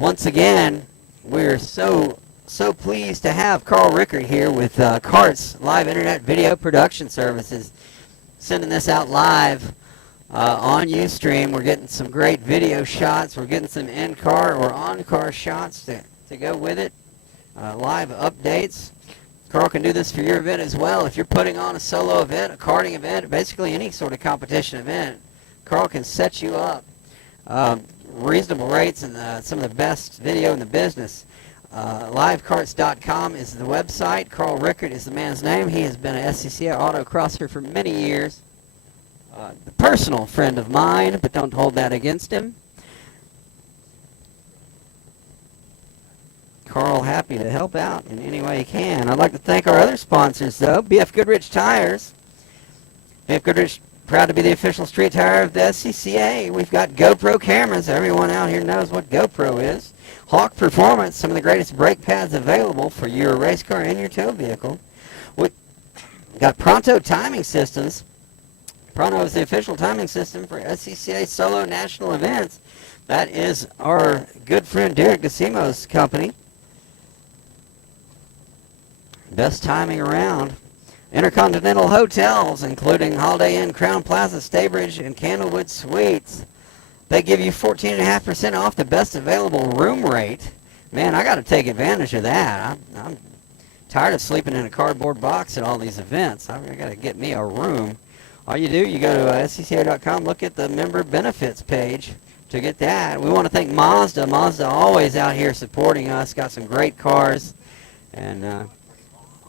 Once again, we're so pleased to have Carl Rickert here with CART's live internet video production services, sending this out live on Ustream. We're getting some great video shots. We're getting some in-car or on-car shots to go with it. Live updates. Carl can do this for your event as well. If you're putting on a solo event, a karting event, basically any sort of competition event, Carl can set you up. Reasonable rates and some of the best video in the business. Livecarts.com is the website. Carl Rickert is the man's name. He has been an SCCA autocrosser for many years. A personal friend of mine, but don't hold that against him. Carl, happy to help out in any way he can. I'd like to thank our other sponsors, though. BF Goodrich Tires. BF Goodrich, proud to be the official street tire of the SCCA. We've got GoPro cameras. Everyone out here knows what GoPro is. Hawk Performance, some of the greatest brake pads available for your race car and your tow vehicle. We've got Pronto Timing Systems. Pronto is the official timing system for SCCA solo national events. That is our good friend Derek DeSimo's company. Best timing around. Intercontinental Hotels, including Holiday Inn, Crown Plaza, Staybridge, and Candlewood Suites. They give you 14.5% off the best available room rate. Man, I got to take advantage of that. I'm tired of sleeping in a cardboard box at all these events. I got to get me a room. All you do, you go to SCCA.com, look at the member benefits page to get that. We want to thank Mazda. Mazda always out here supporting us. Got some great cars. And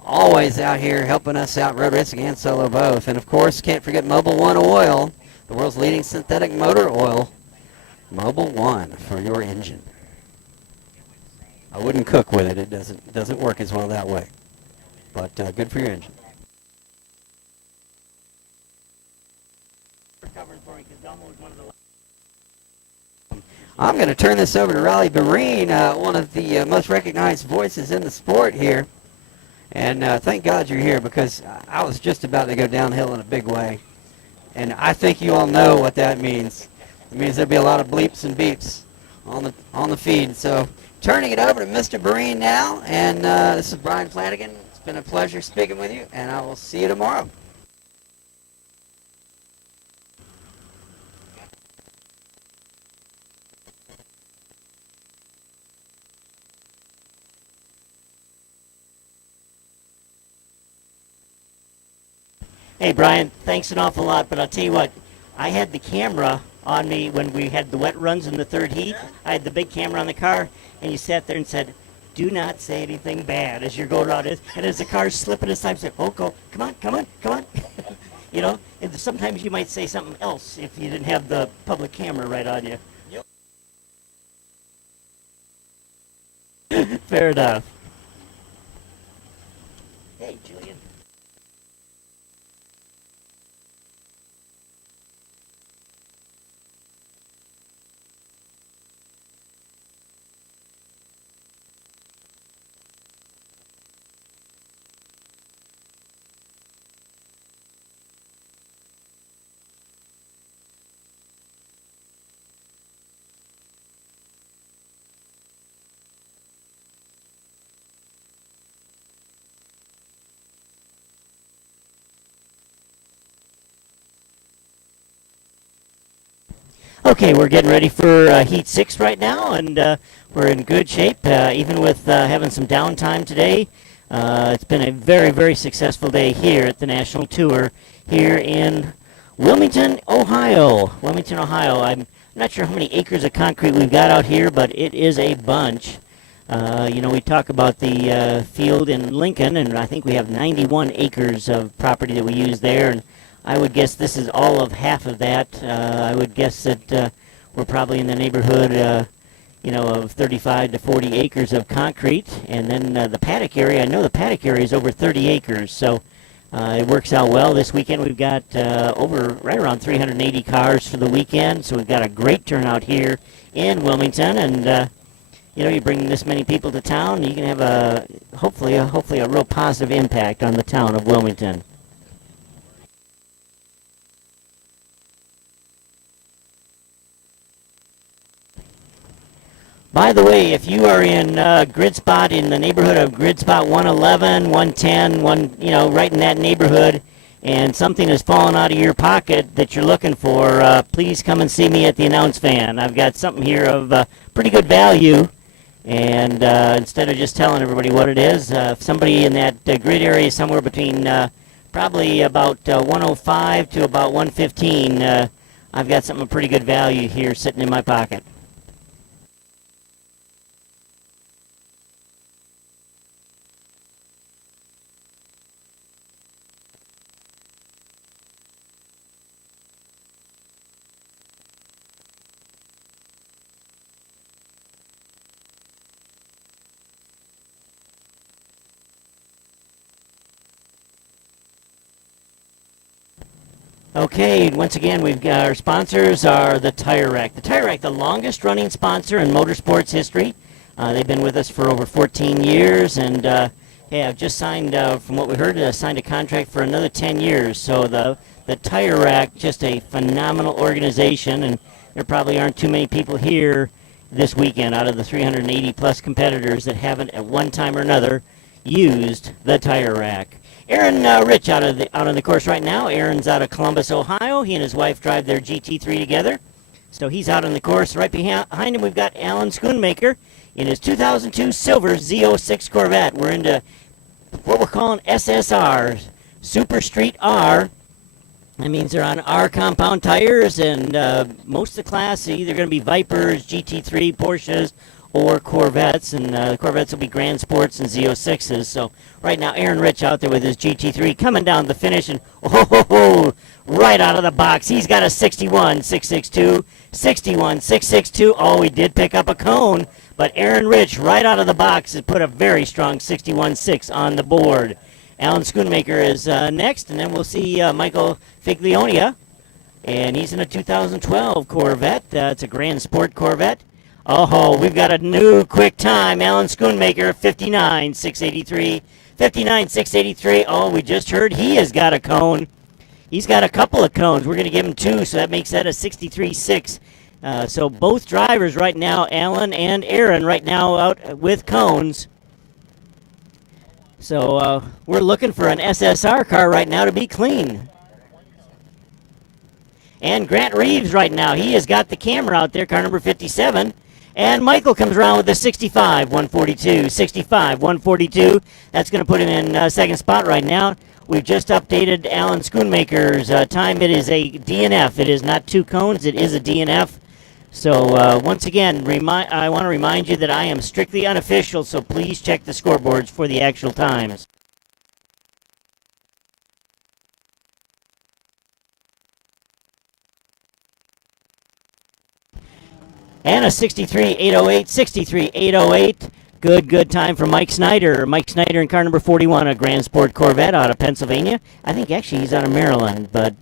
always out here helping us out, road racing and solo both. And, of course, can't forget Mobil 1 Oil, the world's leading synthetic motor oil. Mobil 1 for your engine. I wouldn't cook with it. It doesn't work as well that way. But good for your engine. I'm going to turn this over to Riley Barine, one of the most recognized voices in the sport here. And thank God you're here, because I was just about to go downhill in a big way. And I think you all know what that means. It means there'll be a lot of bleeps and beeps on the feed. So turning it over to Mr. Barine now. And this is Brian Flanagan. It's been a pleasure speaking with you, and I will see you tomorrow. Hey, Brian, thanks an awful lot, but I'll tell you what, I had the camera on me when we had the wet runs in the third heat. I had the big camera on the car, and you sat there and said, do not say anything bad as you're going around it. And as the car's slipping aside, I said, oh, go, come on. You know, and sometimes you might say something else if you didn't have the public camera right on you. Yep. Fair enough. Hey, Julian. Okay, we're getting ready for Heat 6 right now, and we're in good shape, even with having some downtime today. It's been a very, very successful day here at the National Tour here in Wilmington, Ohio. I'm not sure how many acres of concrete we've got out here, but it is a bunch. You know, we talk about the field in Lincoln, and I think we have 91 acres of property that we use there, and I would guess this is all of half of that. I would guess that we're probably in the neighborhood, you know, of 35 to 40 acres of concrete. And then the paddock area, I know the paddock area is over 30 acres. So it works out well. This weekend we've got right around 380 cars for the weekend. So we've got a great turnout here in Wilmington. And, you know, you bring this many people to town, you can have hopefully a real positive impact on the town of Wilmington. By the way, if you are in grid spot in the neighborhood of grid spot 111, 110, right in that neighborhood, and something has fallen out of your pocket that you're looking for, please come and see me at the Announce Van. I've got something here of pretty good value, and instead of just telling everybody what it is, if somebody in that grid area is somewhere between probably about 105 to about 115, I've got something of pretty good value here sitting in my pocket. Okay, once again, we've got our sponsors are the Tire Rack. The Tire Rack, the longest running sponsor in motorsports history. They've been with us for over 14 years, and hey, I've just signed, from what we heard, signed a contract for another 10 years. So the Tire Rack, just a phenomenal organization, and there probably aren't too many people here this weekend out of the 380 plus competitors that haven't at one time or another used the Tire Rack. Aaron Rich out on the course right now. Aaron's out of Columbus, Ohio. He and his wife drive their GT3 together. So he's out on the course. Right behind him, we've got Alan Schoonmaker in his 2002 silver Z06 Corvette. We're into what we're calling SSR, Super Street R. That means they're on R compound tires, and most of the class are either going to be Vipers, GT3, Porsches, or Corvettes, and the Corvettes will be Grand Sports and Z06s. So right now, Aaron Rich out there with his GT3 coming down the finish, and right out of the box, he's got a 61.662, 61.662. Oh, he did pick up a cone, but Aaron Rich right out of the box has put a very strong 61.6 on the board. Alan Schoonmaker is next, and then we'll see Michael Figlionia, and he's in a 2012 Corvette. It's a Grand Sport Corvette. Oh, we've got a new quick time. Alan Schoonmaker, 59.683. 59.683. Oh, we just heard he has got a cone. He's got a couple of cones. We're going to give him two, so that makes that a 63.6. So both drivers right now, Alan and Aaron, right now out with cones. So we're looking for an SSR car right now to be clean. And Grant Reeves right now, he has got the camera out there, car number 57. And Michael comes around with a 65-142, 65-142. That's going to put him in second spot right now. We've just updated Alan Schoonmaker's time. It is a DNF. It is not two cones. It is a DNF. So once again, I want to remind you that I am strictly unofficial, so please check the scoreboards for the actual times. And a 63.808, 63.808. Good time for Mike Snyder. Mike Snyder in car number 41, a Grand Sport Corvette out of Pennsylvania. I think actually he's out of Maryland, but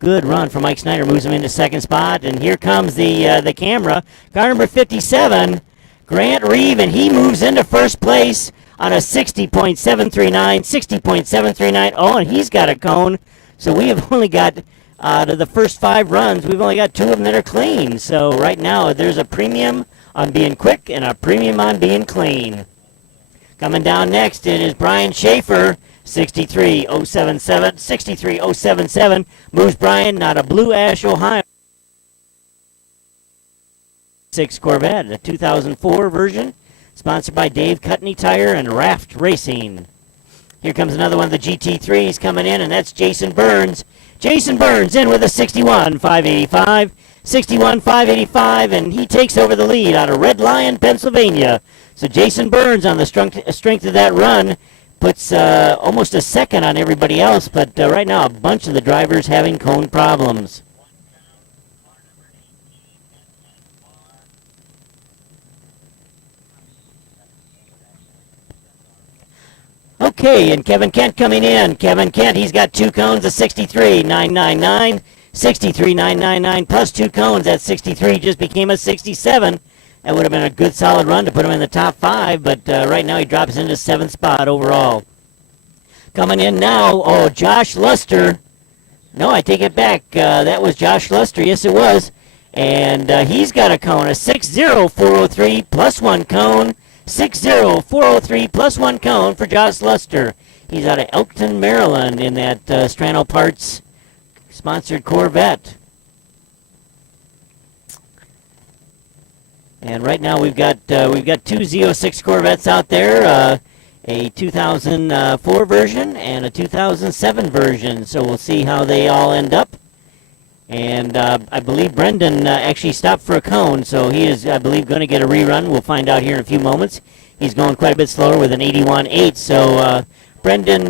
good run for Mike Snyder. Moves him into second spot, and here comes the camera. Car number 57, Grant Reeve, and he moves into first place on a 60.739, 60.739. Oh, and he's got a cone. So we have only got... out of the first 5 runs, we've only got 2 of them that are clean. So right now, there's a premium on being quick and a premium on being clean. Coming down next, it is Brian Schaefer, 63.077, 63.077. Moves Brian out of Blue Ash, Ohio. 6 Corvette, a 2004 version, sponsored by Dave Cutney Tire and Raft Racing. Here comes another one of the GT3s coming in, and that's Jason Burns. Jason Burns in with a 61.585, 61.585, and he takes over the lead out of Red Lion, Pennsylvania. So Jason Burns on the strength of that run puts almost a second on everybody else, but right now a bunch of the drivers having cone problems. Okay, and Kevin Kent coming in. Kevin Kent, he's got 2 cones of 63.999, 63.999 plus 2 cones. That 63 just became a 67. That would have been a good solid run to put him in the top 5, but right now he drops into 7th spot overall. Coming in now, oh, Josh Luster. No, I take it back. That was Josh Luster. Yes, it was. And he's got a cone, a 60403 plus one cone. 60403 plus one cone for Josh Luster. He's out of Elkton, Maryland in that Strano Parts sponsored Corvette. And right now we've got two Z06 Corvettes out there, a 2004 version and a 2007 version. So we'll see how they all end up. And I believe Brendan actually stopped for a cone, so he is, I believe, going to get a rerun. We'll find out here in a few moments. He's going quite a bit slower with an 81.8. So Brendan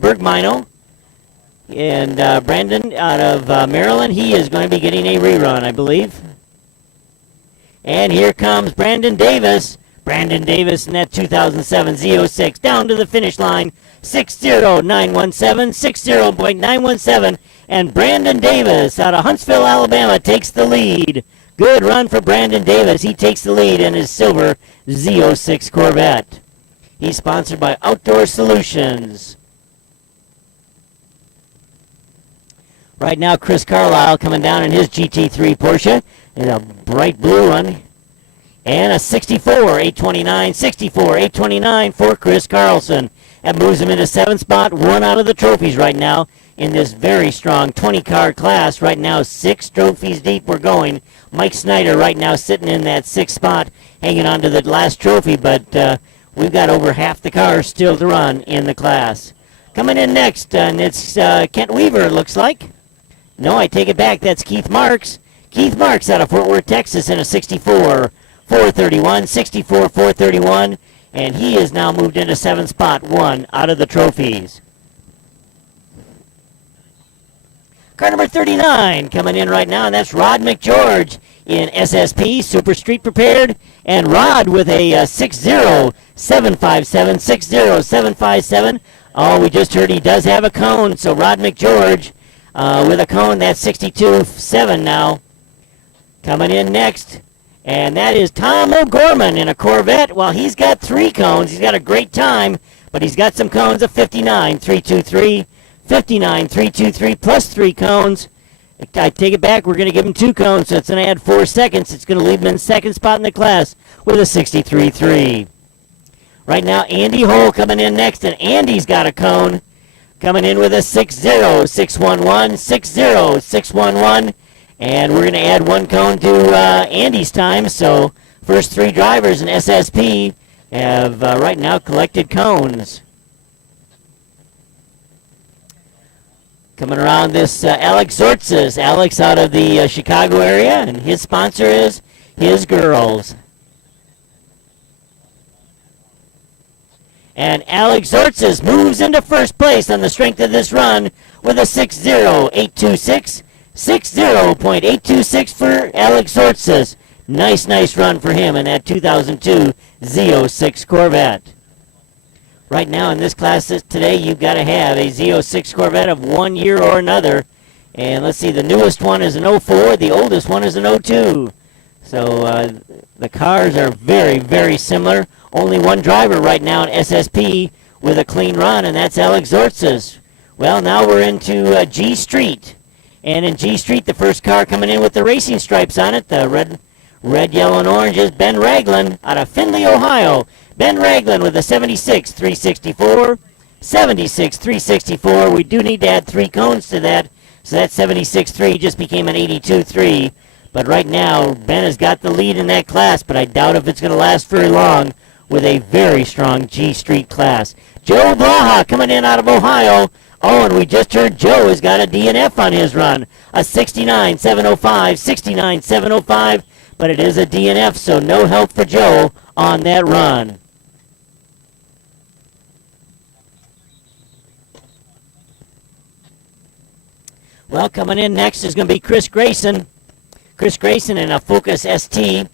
Bergmino and Brandon out of Maryland, he is going to be getting a rerun, I believe. And here comes Brandon Davis. Brandon Davis in that 2007 Z06 down to the finish line. 60917, 60.917. And Brandon Davis out of Huntsville, Alabama takes the lead. Good run for Brandon Davis. He takes the lead in his silver Z06 Corvette. He's sponsored by Outdoor Solutions. Right now, Chris Carlisle coming down in his GT3 Porsche in a bright blue one. And a 64-829, 64-829 for Chris Carlson. That moves him into 7th spot, one out of the trophies right now in this very strong 20-car class. Right now, 6 trophies deep we're going. Mike Snyder right now sitting in that 6th spot, hanging on to the last trophy, but we've got over half the cars still to run in the class. Coming in next, and it's Kent Weaver, it looks like. No, I take it back. That's Keith Marks. Keith Marks out of Fort Worth, Texas in a 64-431, 64-431, and he is now moved into 7th spot, one out of the trophies. Car number 39 coming in right now, and that's Rod McGeorge in SSP, Super Street Prepared, and Rod with a 60757, 60757. Oh, we just heard he does have a cone, so Rod McGeorge with a cone, that's 62.7 now. Coming in next, and that is Tom O'Gorman in a Corvette. Well, he's got 3 cones. He's got a great time, but he's got some cones of 59.323, 59.323 plus 3 cones. I take it back. We're going to give him 2 cones, so it's going to add 4 seconds. It's going to leave him in 2nd spot in the class with a 63.3. Right now, Andy Hole coming in next, and Andy's got a cone. Coming in with a 60611, 60611. And we're going to add 1 cone to Andy's time. So first 3 drivers in SSP have right now collected cones. Coming around this Alex Zortzes. Alex out of the Chicago area, and his sponsor is His Girls. And Alex Zortzes moves into 1st place on the strength of this run with a 60826. 60.826 for Alex Zortzes. Nice run for him in that 2002 Z06 Corvette. Right now in this class today, you've got to have a Z06 Corvette of 1 year or another. And let's see, the newest one is an 04, the oldest one is an 02. So the cars are very similar. Only 1 driver right now in SSP with a clean run, and that's Alex Zortzes. Well, now we're into G Street. And in G Street, the first car coming in with the racing stripes on it, the red, yellow, and orange is Ben Ragland out of Findlay, Ohio. Ben Ragland with a 76-364. 76-364. We do need to add 3 cones to that, so that 76-3 just became an 82-3. But right now, Ben has got the lead in that class, but I doubt if it's going to last very long with a very strong G Street class. Joe Blaha coming in out of Ohio. Oh, and we just heard Joe has got a DNF on his run. A 69-705, 69-705, but it is a DNF, so no help for Joe on that run. Well, coming in next is going to be Chris Grayson. Chris Grayson in a Focus ST.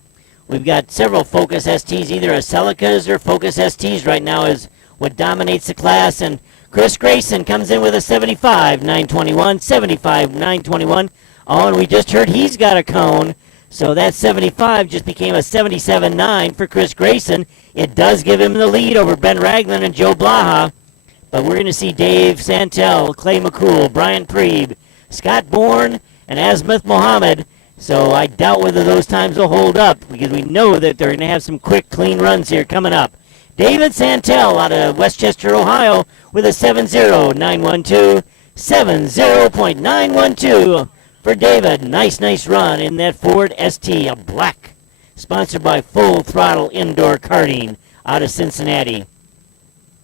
We've got several Focus STs, either a Celicas or Focus STs right now is what dominates the class, and Chris Grayson comes in with a 75-921, 75-921. Oh, and we just heard he's got a cone. So that 75 just became a 77-9 for Chris Grayson. It does give him the lead over Ben Ragland and Joe Blaha. But we're going to see Dave Santel, Clay McCool, Brian Preeb, Scott Bourne, and Asmith Mohammed So I doubt whether those times will hold up because we know that they're going to have some quick, clean runs here coming up. David Santel out of Westchester, Ohio with a 7.0912. 70.912 for David. Nice run in that Ford ST, a black. Sponsored by Full Throttle Indoor Karting out of Cincinnati.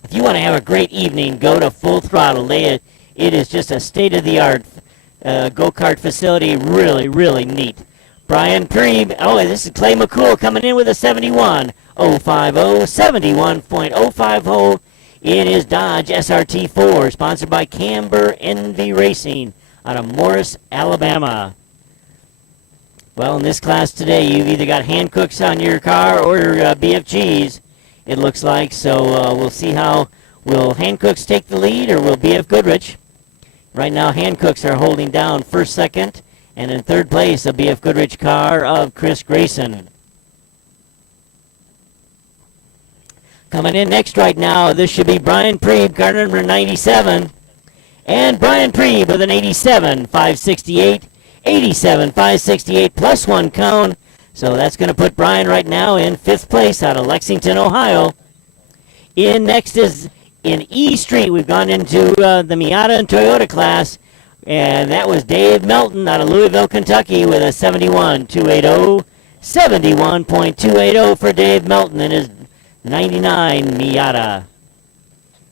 If you want to have a great evening, go to Full Throttle. It is just a state-of-the-art go-kart facility. Really neat. Brian Preeb. Oh, this is Clay McCool coming in with a 71.050. 71.050 in his Dodge SRT4, sponsored by Camber Envy Racing out of Morris, Alabama. Well, in this class today, you've either got Hancooks on your car or BFGs, it looks like. So we'll see how will Hancooks take the lead or will BF Goodrich. Right now, Hancooks are holding down first, second, and in third place, the BF Goodrich car of Chris Grayson. Coming in next right now, this should be Brian Preeb, car number 97. And Brian Preeb with an 87.568. 87.568 plus one cone. So that's going to put Brian right now in fifth place out of Lexington, Ohio. In next is in E Street. We've gone into the Miata and Toyota class. And that was Dave Melton out of Louisville, Kentucky with a 71.280. 71.280 for Dave Melton in his 99 Miata.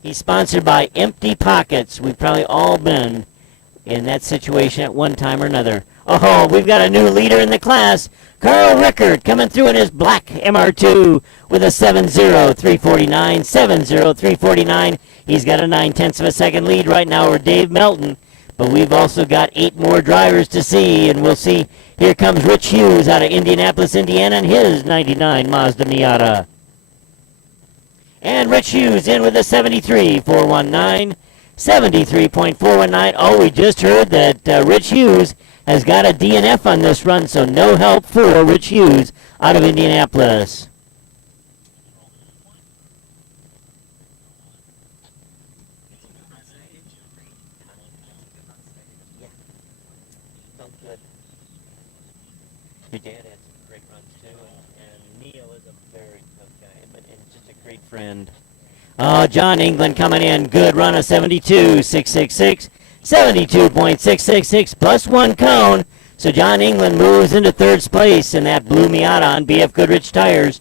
He's sponsored by Empty Pockets. We've probably all been in that situation at one time or another. Oh, we've got a new leader in the class. Carl Rickard coming through in his black MR2 with a 7.0349. 7.0349. He's got a 9/10 of a second lead right now over Dave Melton. But we've also got 8 more drivers to see, and we'll see. Here comes Rich Hughes out of Indianapolis, Indiana, and his 99 Mazda Miata. And Rich Hughes in with a 73.419. 73.419. Oh, we just heard that Rich Hughes has got a DNF on this run, so no help for Rich Hughes out of Indianapolis. Your dad had some great runs too, and Neil is a very tough guy, but just a great friend. Oh, John England coming in. Good run of 72.666. 72.666 plus one cone. So John England moves into third place in that blue Miata on BF Goodrich tires.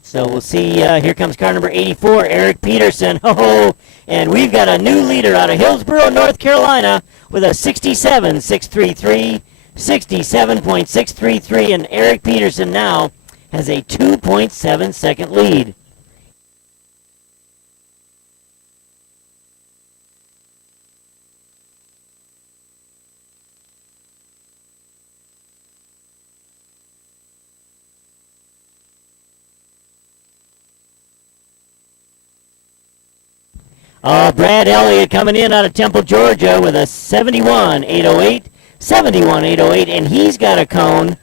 So we'll see. Here comes car number 84, Eric Peterson. Oh, and we've got a new leader out of Hillsborough, North Carolina with a 67.633. 67.633, and Eric Peterson now has a 2.7 second lead. Brad Elliott coming in out of Temple, Georgia with a 71.808. 71.808, and he's got a cone,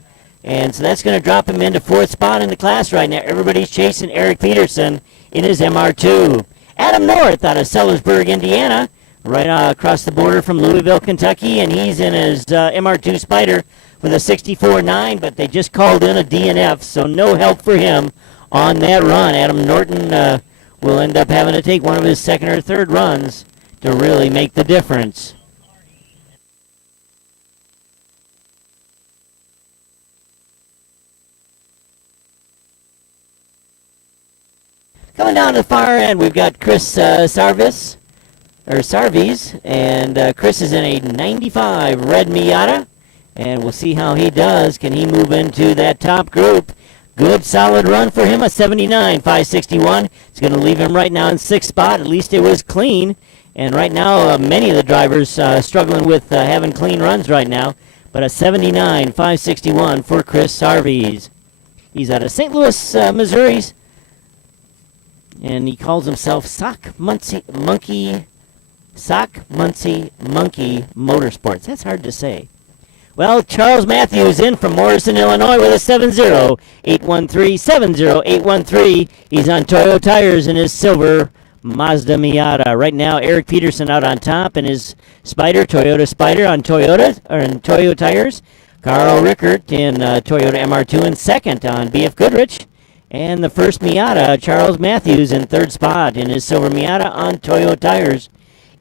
and so that's going to drop him into fourth spot in the class right now. Everybody's chasing Eric Peterson in his MR2. Adam North out of Sellersburg, Indiana, right across the border from Louisville, Kentucky, and he's in his MR2 Spider with a 64.9, but they just called in a DNF, so no help for him on that run. Adam Norton will end up having to take one of his second or third runs to really make the difference. Coming down to the far end, we've got Chris Sarvis, and Chris is in a 95 red Miata, and we'll see how he does. Can he move into that top group? Good solid run for him, a 79.561. It's going to leave him right now in sixth spot. At least it was clean, and right now many of the drivers struggling with having clean runs right now, but a 79.561 for Chris Sarvis. He's out of St. Louis, Missouri. And he calls himself Sock Muncie Monkey Motorsports. That's hard to say. Well, Charles Matthews in from Morrison, Illinois with a 70813. 70813. He's on Toyo tires in his silver Mazda Miata. Right now, Eric Peterson out on top in his Spider, Toyota Spider on Toyo tires. Carl Rickert in Toyota MR2 in second on BF Goodrich. And the first Miata, Charles Matthews, in third spot in his silver Miata on Toyo tires.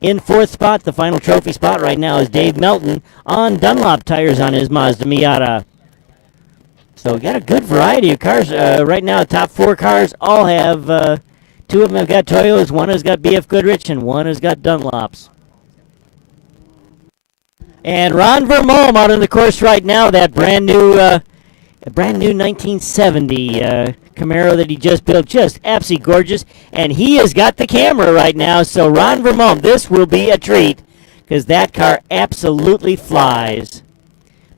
In fourth spot, the final trophy spot right now is Dave Melton on Dunlop tires on his Mazda Miata. So we got a good variety of cars. Right now, the top four cars all have, two of them have got Toyos, one has got BF Goodrich, and one has got Dunlops. And Ron Vermoem out on the course right now, that brand new 1970 Camaro that he just built, just absolutely gorgeous. And he has got the camera right now, so Ron Vermoem, this will be a treat because that car absolutely flies.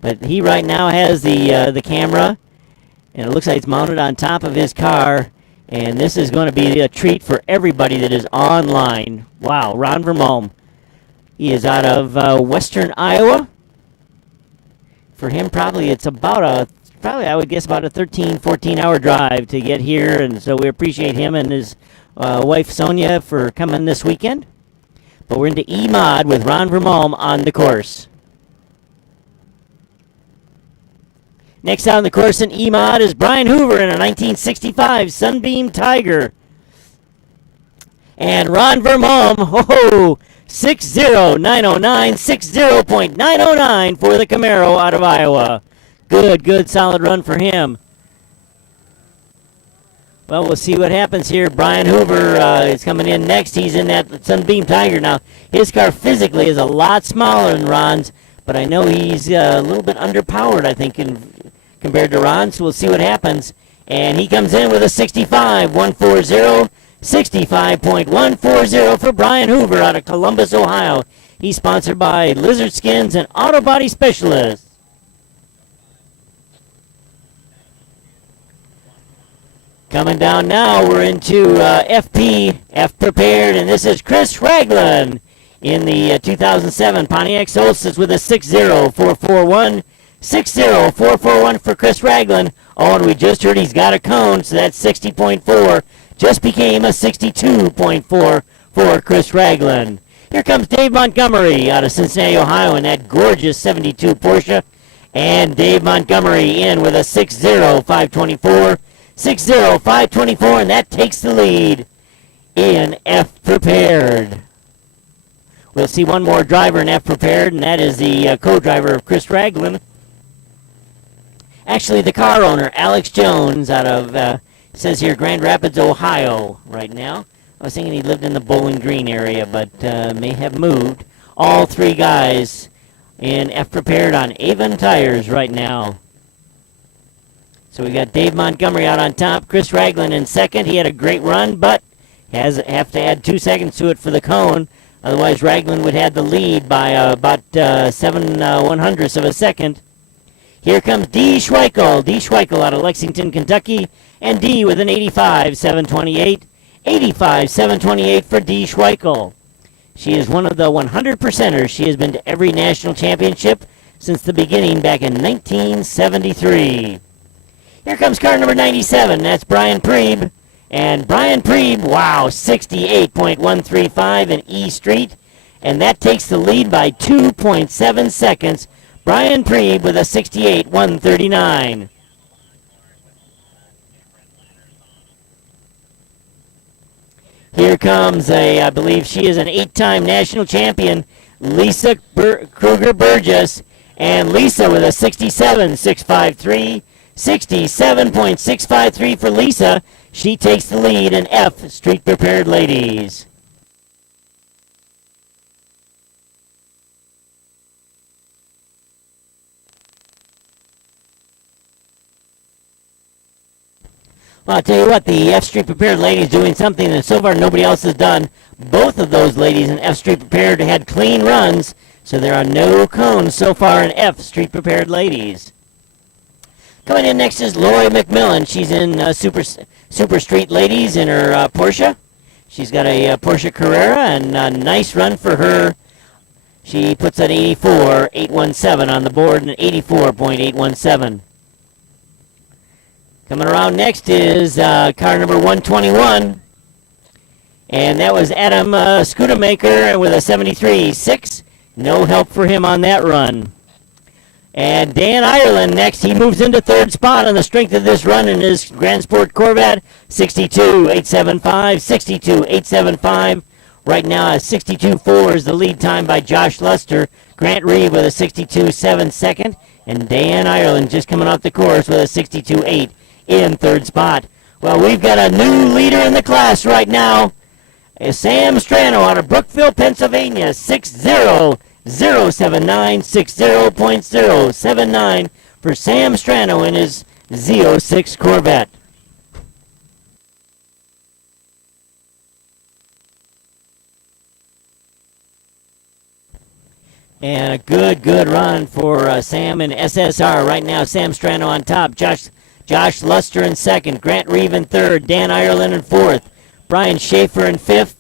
But he right now has the camera, and it looks like it's mounted on top of his car. And this is going to be a treat for everybody that is online. Wow, Ron Vermoem. He is out of western Iowa. For him, probably it's about I would guess about a 13, 14-hour drive to get here. And so we appreciate him and his wife, Sonia, for coming this weekend. But we're into E-Mod with Ron Vermoem on the course. Next on the course in E-Mod is Brian Hoover in a 1965 Sunbeam Tiger. And Ron Vermoem, 60909, 60.909 for the Camaro out of Iowa. Good, solid run for him. Well, we'll see what happens here. Brian Hoover is coming in next. He's in that Sunbeam Tiger. Now, his car physically is a lot smaller than Ron's, but I know he's a little bit underpowered, I think, compared to Ron, so we'll see what happens. And he comes in with a 65.140, 65.140 for Brian Hoover out of Columbus, Ohio. He's sponsored by Lizard Skins and Auto Body Specialists. Coming down now, we're into FP, F Prepared, and this is Chris Ragland in the 2007 Pontiac Solstice with a 60441. 60441 for Chris Ragland. Oh, and we just heard he's got a cone, so that's 60.4. Just became a 62.4 for Chris Ragland. Here comes Dave Montgomery out of Cincinnati, Ohio in that gorgeous 72 Porsche. And Dave Montgomery in with a 60524. 60524, and that takes the lead in F Prepared. We'll see one more driver in F Prepared, and that is the co-driver of Chris Ragland. Actually, the car owner, Alex Jones, out of, says here, Grand Rapids, Ohio, right now. I was thinking he lived in the Bowling Green area, but may have moved. All three guys in F Prepared on Avon tires right now. So we got Dave Montgomery out on top, Chris Ragland in second. He had a great run, but have to add 2 seconds to it for the cone. Otherwise, Ragland would have the lead by about 7/100ths of a second. Here comes Dee Schweikel. Dee Schweikel out of Lexington, Kentucky. And Dee with an 85.728. 85.728 for Dee Schweikel. She is one of the 100%ers. She has been to every national championship since the beginning back in 1973. Here comes car number 97. That's Brian Prieb. And Brian Prieb, wow, 68.135 in E Street. And that takes the lead by 2.7 seconds. Brian Prieb with a 68.139. Here comes I believe she is an 8-time national champion, Lisa Kruger Burgess. And Lisa with a 67.653. 67.653 for Lisa. She takes the lead in F Street Prepared Ladies. Well, I'll tell you what, the F Street Prepared Ladies doing something that so far nobody else has done. Both of those ladies in F Street Prepared had clean runs, so there are no cones so far in F Street Prepared Ladies. Coming in next is Lori McMillan. She's in Super Street Ladies in her Porsche. She's got a Porsche Carrera, and a nice run for her. She puts an 84.817 on the board, and 84.817. Coming around next is car number 121. And that was Adam Scudamaker with a 73.6. No help for him on that run. And Dan Ireland next. He moves into third spot on the strength of this run in his Grand Sport Corvette. 62.875, 62.875. Right now, a 62.4 is the lead time by Josh Luster. Grant Reeve with a 62.7 second. And Dan Ireland just coming off the course with a 62.8 in third spot. Well, we've got a new leader in the class right now. Sam Strano out of Brookville, Pennsylvania. 6.0. 079 60.079 for Sam Strano in his Z06 Corvette. And a good run for Sam in SSR. Right now, Sam Strano on top. Josh Luster in second. Grant Reeve in third. Dan Ireland in fourth. Brian Schaefer in fifth.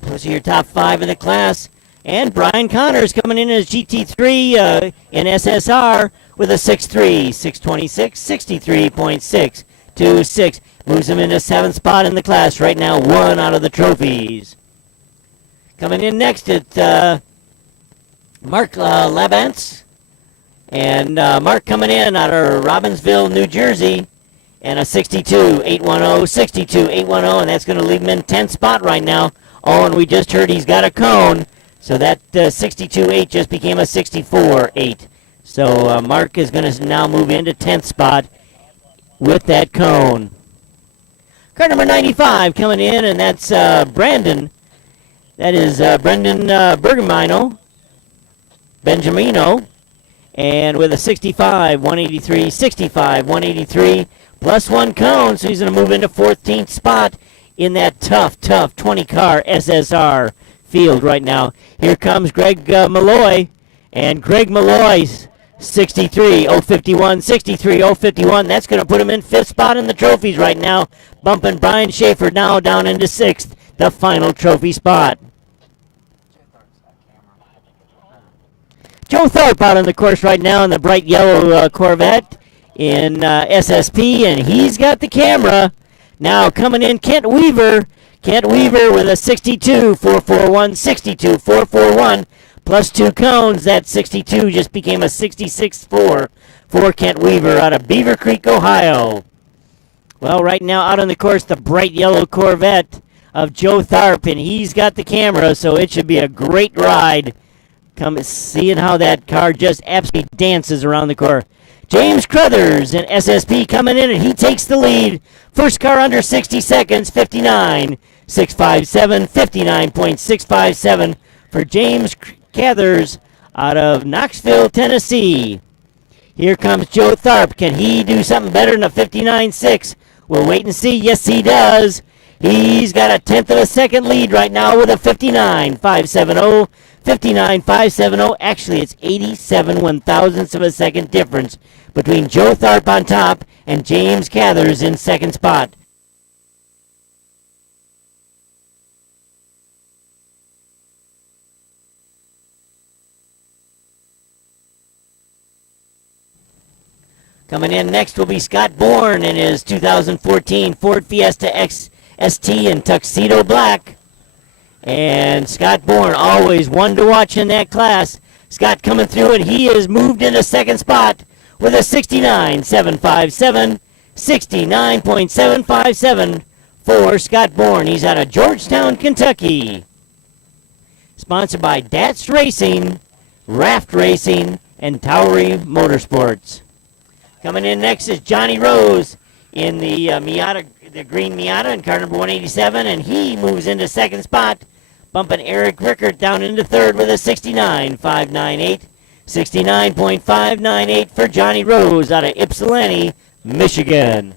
Those are your top five in the class. And Brian Connors coming in as GT3 in SSR with a 6.3, 626, 63.626. Moves him into seventh spot in the class. Right now, one out of the trophies. Coming in next at Mark Labance. And Mark coming in out of Robbinsville, New Jersey. And a 62.810, 62.810. And that's going to leave him in 10th spot right now. Oh, and we just heard he's got a cone. So that 62.8 just became a 64.8. So Mark is going to now move into 10th spot with that cone. Car number 95 coming in, and that's Brandon. That is Brendan Benjamino. And with a 65, 183, 65, 183, plus one cone. So he's going to move into 14th spot in that tough 20-car SSR field right now. Here comes Greg Malloy, and Greg Malloy's 63.051, 63.051. That's going to put him in fifth spot in the trophies right now, bumping Brian Schaefer now down into sixth, the final trophy spot. Joe Thorpe out on the course right now in the bright yellow Corvette in SSP, and he's got the camera. Now coming in, Kent Weaver with a 62.441, 62.441, plus two cones. That 62 just became a 66.4 for Kent Weaver out of Beaver Creek, Ohio. Well, right now out on the course, the bright yellow Corvette of Joe Tharp, and he's got the camera, so it should be a great ride. Come seeing how that car just absolutely dances around the course. James Crothers in SSP coming in, and he takes the lead. First car under 60 seconds, 59.657, 59.657 for James Crothers out of Knoxville, Tennessee. Here comes Joe Tharp. Can he do something better than a 59.6? We'll wait and see. Yes, he does. He's got a tenth of a second lead right now with a 59.570. 59.570. Actually, it's 87 one-thousandths of a second difference between Joe Tharp on top and James Cathers in second spot. Coming in next will be Scott Bourne in his 2014 Ford Fiesta XST in tuxedo black. And Scott Bourne, always one to watch in that class. Scott coming through, and he has moved into second spot with a 69.757, 69.757 for Scott Bourne. He's out of Georgetown, Kentucky. Sponsored by Dats Racing, Raft Racing, and Towery Motorsports. Coming in next is Johnny Rose in the Miata, the green Miata in car number 187, and he moves into second spot, bumping Eric Rickert down into third with a 69.598, 69.598 for Johnny Rose out of Ypsilanti, Michigan.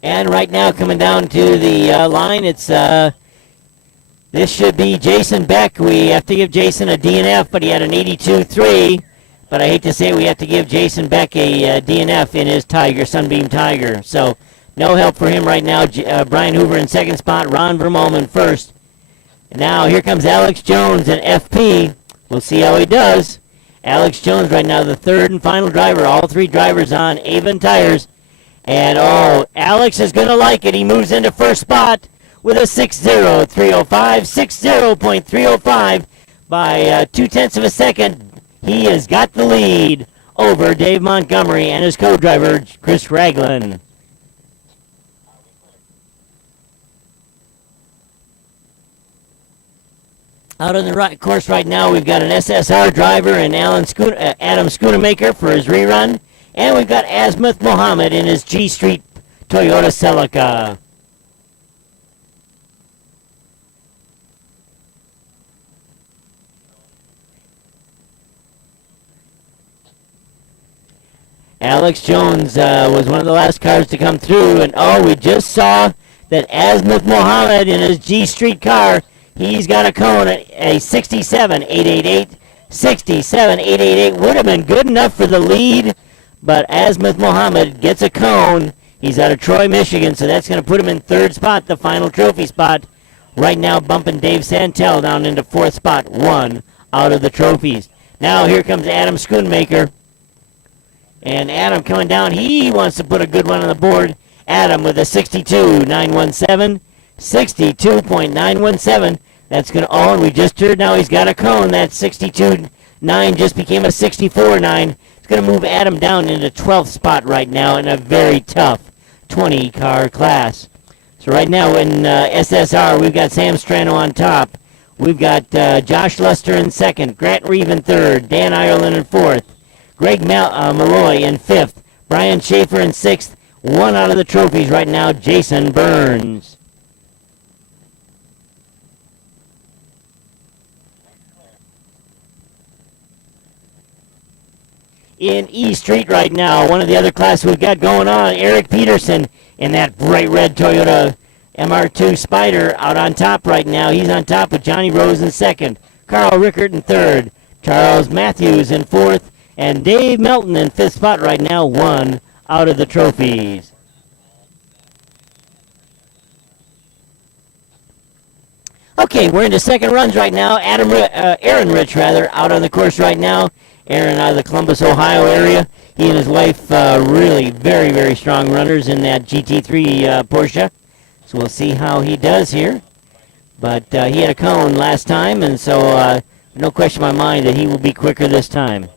And right now, coming down to the line, it's this should be Jason Beck. We have to give Jason a DNF, but he had an 82.3. But I hate to say we have to give Jason Beck a DNF in his Tiger, Sunbeam Tiger. So no help for him right now. Brian Hoover in second spot, Ron Vermolman first. And now here comes Alex Jones and FP. We'll see how he does. Alex Jones right now, the third and final driver. All three drivers on Avon tires. And, Alex is going to like it. He moves into first spot with a 6.0305, 60.305 by 0.2 of a second. He has got the lead over Dave Montgomery and his co-driver, Chris Ragland. Out on the course right now, we've got an SSR driver and Adam Schoonemaker for his rerun. And we've got Azimuth Mohammed in his G Street Toyota Celica. Alex Jones was one of the last cars to come through. And, we just saw that Azimuth Mohammed in his G Street car, he's got a cone at a 67.888. 67.888 would have been good enough for the lead, but Azimuth Mohammed gets a cone. He's out of Troy, Michigan, so that's going to put him in third spot, the final trophy spot. Right now bumping Dave Santel down into fourth spot, one out of the trophies. Now here comes Adam Schoonemaker. And Adam coming down, he wants to put a good one on the board. Adam with a 62.917. 62.917. That's going to, and we just heard now he's got a cone. That 62.9 just became a 64.9. It's going to move Adam down into 12th spot right now in a very tough 20-car class. So right now in SSR, we've got Sam Strano on top. We've got Josh Luster in second, Grant Reeve in third, Dan Ireland in fourth, Greg Malloy in fifth, Brian Schaefer in sixth. One out of the trophies right now, Jason Burns. In E Street right now, one of the other classes we've got going on, Eric Peterson in that bright red Toyota MR2 Spider out on top right now. He's on top with Johnny Rose in second, Carl Rickert in third, Charles Matthews in fourth, and Dave Melton in fifth spot right now, one out of the trophies. Okay, we're into second runs right now. Aaron Rich, out on the course right now. Aaron out of the Columbus, Ohio area. He and his wife really very, very strong runners in that GT3 Porsche. So we'll see how he does here. But he had a cone last time, and so no question in my mind that he will be quicker this time.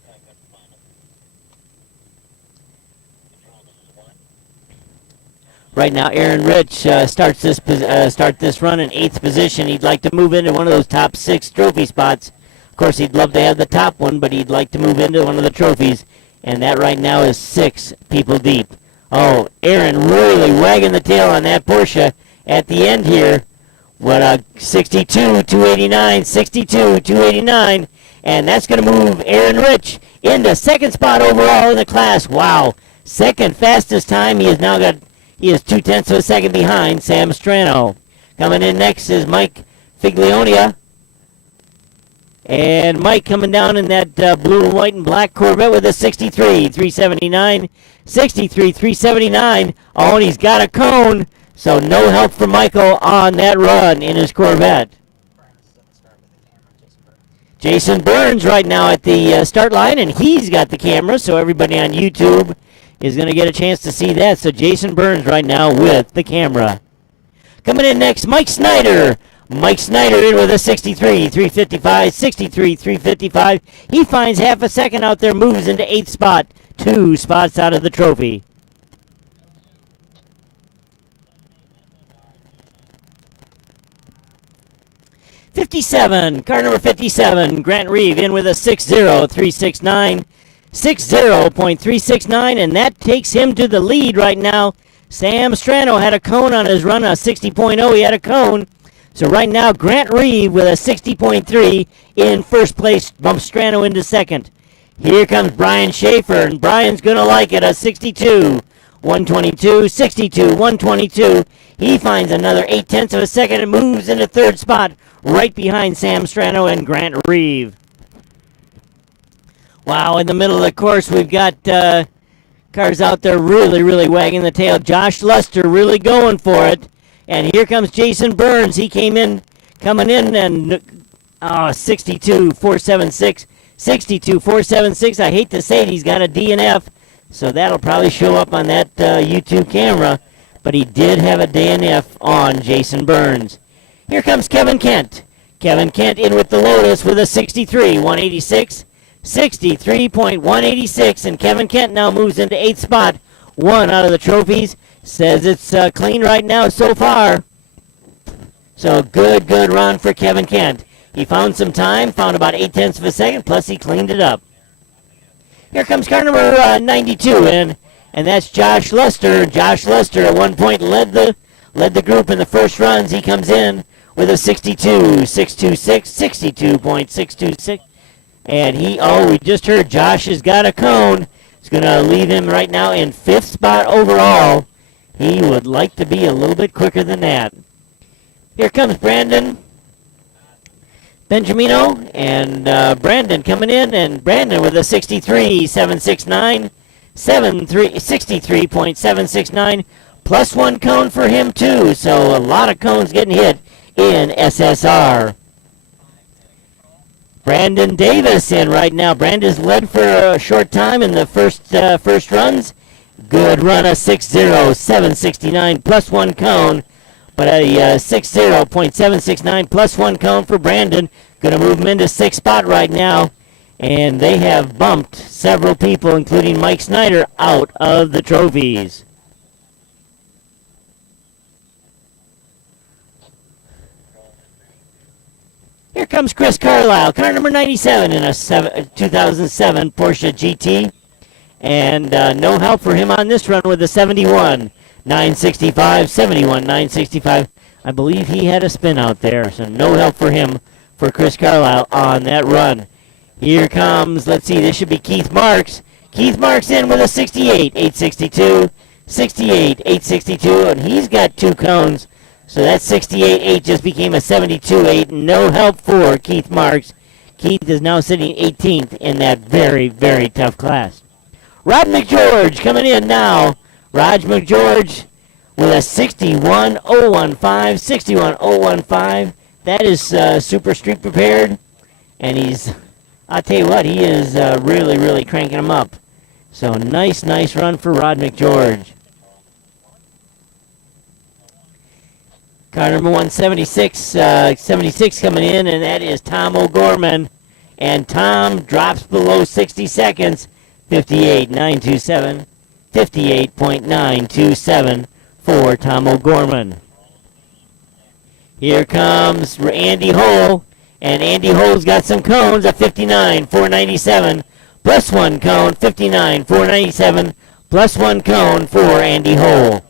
Right now, Aaron Rich start this run in 8th position. He'd like to move into one of those top 6 trophy spots. Of course, he'd love to have the top one, but he'd like to move into one of the trophies. And that right now is 6 people deep. Oh, Aaron really wagging the tail on that Porsche at the end here. What a 62.289, 62.289. And that's going to move Aaron Rich into second spot overall in the class. Wow. Second fastest time. He is 0.2 of a second behind Sam Strano. Coming in next is Mike Figlionia. And Mike coming down in that blue, white, and black Corvette with a 63.379. 63.379. Oh, and he's got a cone. So no help for Michael on that run in his Corvette. Jason Burns right now at the start line, and he's got the camera, so everybody on YouTube is going to get a chance to see that. So Jason Burns right now with the camera. Coming in next, Mike Snyder. Mike Snyder in with a 63.355, 63.355. He finds half a second out there, moves into 8th spot, 2 spots out of the trophy. Car number 57, Grant Reeve in with a 60.369. 60.369, and that takes him to the lead right now. Sam Strano had a cone on his run, a 60.0. He had a cone. So right now, Grant Reeve with a 60.3 in first place, bumps Strano into second. Here comes Brian Schaefer, and Brian's going to like it, a 62. 122, 62, 122. He finds another 0.8 of a second and moves into third spot, right behind Sam Strano and Grant Reeve. Wow, in the middle of the course, we've got cars out there really, really wagging the tail. Josh Luster really going for it. And here comes Jason Burns. He came in coming in and 62.476. 62.476. I hate to say it, he's got a DNF, so that'll probably show up on that YouTube camera, but he did have a DNF on Jason Burns. Here comes Kevin Kent. Kevin Kent in with the Lotus with a 63.186. 63.186, and Kevin Kent now moves into 8th spot. One out of the trophies. Says it's clean right now so far. So good run for Kevin Kent. He found some time, found about 0.8 of a second, plus he cleaned it up. Here comes car number 92 in, and that's Josh Lester. Josh Lester at one point led the group in the first runs. He comes in with a 62.626, 62.626. And we just heard Josh has got a cone. It's going to leave him right now in 5th spot overall. He would like to be a little bit quicker than that. Here comes Brandon Benjamino, and Brandon coming in, and Brandon with a 63.769, 63.769, plus one cone for him too. So a lot of cones getting hit in SSR. Brandon Davis in right now. Brandon's led for a short time in the first runs. Good run, a 60.769 plus one cone, but a 60.769 plus one cone for Brandon. Going to move him into 6th spot right now, and they have bumped several people, including Mike Snyder, out of the trophies. Here comes Chris Carlisle, car number 97 in a 2007 Porsche GT. And no help for him on this run with a 71.965, 71.965. I believe he had a spin out there, so no help for him, for Chris Carlisle on that run. Here comes, let's see, this should be Keith Marks. Keith Marks in with a 68.862, 68.862, and he's got 2 cones. So that 68.8 just became a 72.8. No help for Keith Marks. Keith is now sitting 18th in that very, very tough class. Rod McGeorge coming in now. Rod McGeorge with a 61.015, 61.015. That is super street prepared. And I'll tell you what, he is really, really cranking him up. So nice run for Rod McGeorge. Car number 176, 76 coming in, and that is Tom O'Gorman. And Tom drops below 60 seconds, 58.927, 58.927 for Tom O'Gorman. Here comes Andy Hole, and Andy Hole's got some cones, a 59.497, plus one cone, 59.497, plus one cone for Andy Hole.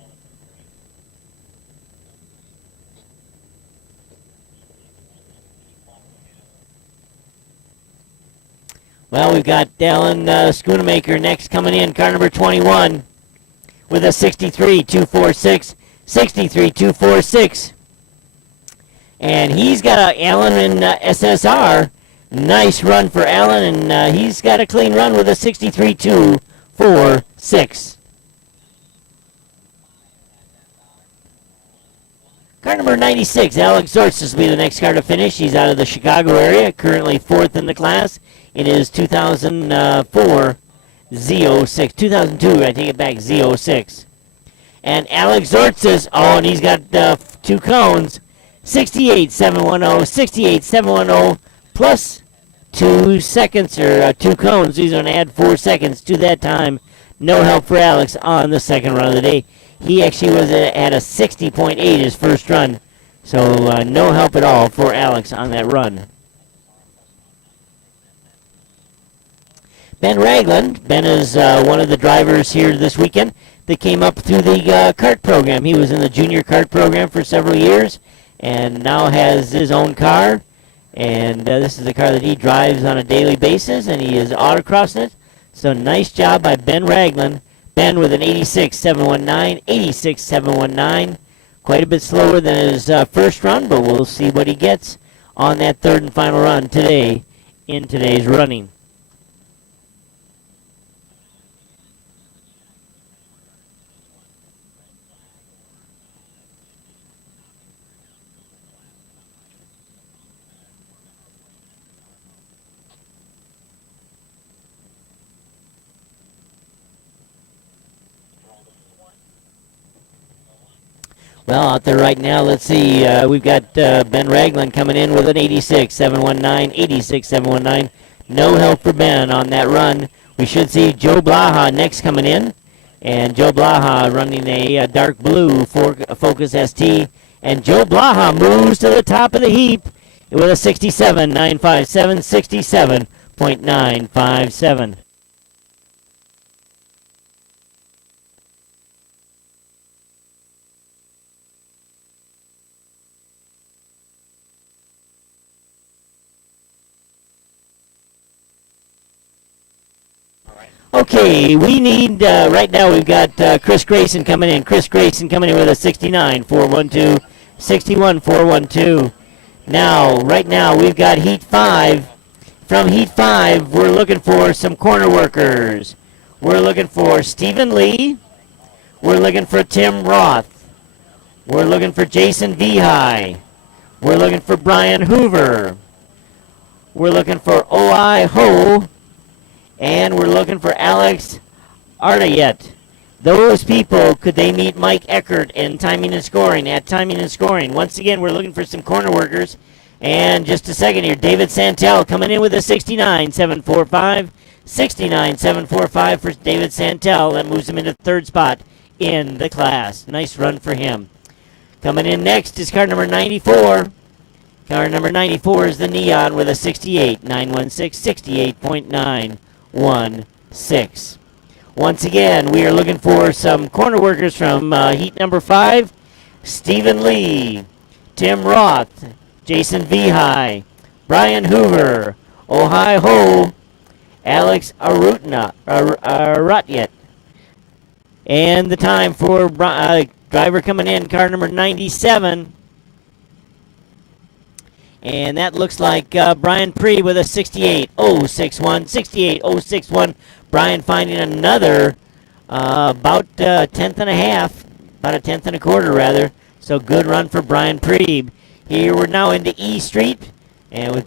Well, we've got Dallin Schoonemaker next coming in, car number 21, with a 63.246, 63.246. And he's got Allen in SSR. Nice run for Allen, and he's got a clean run with a 63.246. Car number 96, Alex Zortzis will be the next car to finish. He's out of the Chicago area, currently 4th in the class. It is 2004 Z06, 2002, I take it back, Z06. And Alex Zortzis, and he's got 2 cones, 68.710, 68.710, plus 2 seconds, or 2 cones. He's going to add 4 seconds to that time. No help for Alex on the second run of the day. He actually was at a 60.8 his first run, so no help at all for Alex on that run. Ben Ragland. Ben is one of the drivers here this weekend that came up through the kart program. He was in the junior kart program for several years and now has his own car. And this is the car that he drives on a daily basis, and he is autocrossing it. So nice job by Ben Ragland. Ben with an 86.719, 86.719. Quite a bit slower than his first run, but we'll see what he gets on that third and final run today in today's running. Well, out there right now, let's see. We've got Ben Ragland coming in with an 86.719, 86.719. No help for Ben on that run. We should see Joe Blaha next coming in. And Joe Blaha running a dark blue Focus ST. And Joe Blaha moves to the top of the heap with a 67.957, 67.957. Okay, we need, right now we've got Chris Grayson coming in. Chris Grayson coming in with a 69.412, 61.412. Now, right now, we've got Heat 5. From Heat 5, we're looking for some corner workers. We're looking for Stephen Lee. We're looking for Tim Roth. We're looking for Jason Vihai. We're looking for Brian Hoover. We're looking for O.I. Ho. And we're looking for Alex Ardayet. Those people, could they meet Mike Eckert in timing and scoring? At timing and scoring. Once again, we're looking for some corner workers. And just a second here, David Santel coming in with a 69.745. 69.745 for David Santel. That moves him into third spot in the class. Nice run for him. Coming in next is car number 94. Car number 94 is the Neon with a 68.916, 68.916. Once again, we are looking for some corner workers from heat number 5. Stephen Lee, Tim Roth, Jason Vihai, Brian Hoover, Ohai Ho, Alex Aratyet. And the time for driver coming in, car number 97. And that looks like Brian Pree with a 68.061, 68.061. Brian finding another about a tenth and a half, about a tenth and a quarter rather. So good run for Brian Pree. Here we're now into E Street, and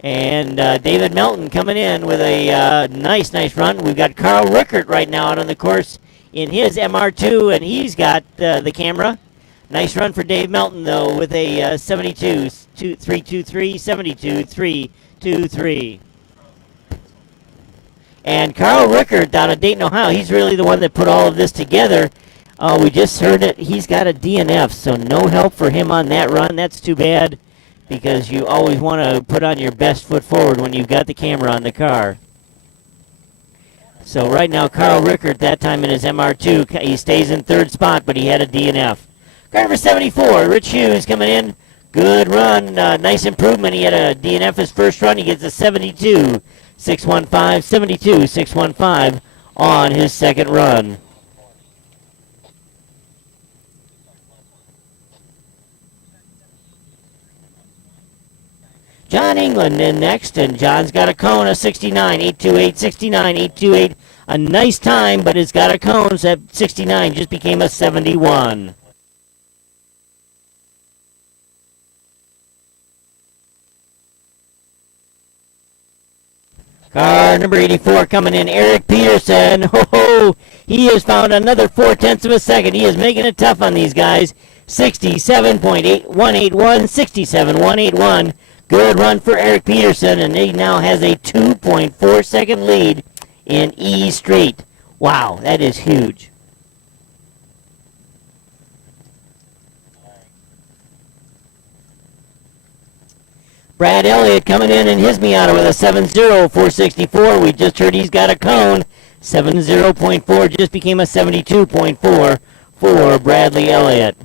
David Melton coming in with a nice run. We've got Carl Rickert right now out on the course in his MR2, and he's got the camera. Nice run for Dave Melton, though, with a 72.323, 72.323. And Carl Rickert out of Dayton, Ohio, he's really the one that put all of this together. We just heard it. He's got a DNF, so no help for him on that run. That's too bad, because you always want to put on your best foot forward when you've got the camera on the car. So right now, Carl Rickert, that time in his MR2, he stays in third spot, but he had a DNF. Car number 74, Rich Hughes coming in. Good run. Nice improvement. He had a DNF his first run. He gets a 72.615, 72.615 on his second run. John England in next, and John's got a cone of 69.828, 69.828. A nice time, but it's got a cone, so that 69 just became a 71. Car number 84 coming in, Eric Peterson. Ho, he has found another 0.4 of a second. He is making it tough on these guys. 67.8181, 67.181. Good run for Eric Peterson, and he now has a 2.4 second lead in E Street. Wow, that is huge. Brad Elliott coming in his Miata with a 70.464. We just heard he's got a cone. 70.4 just became a 72.4 for Bradley Elliott.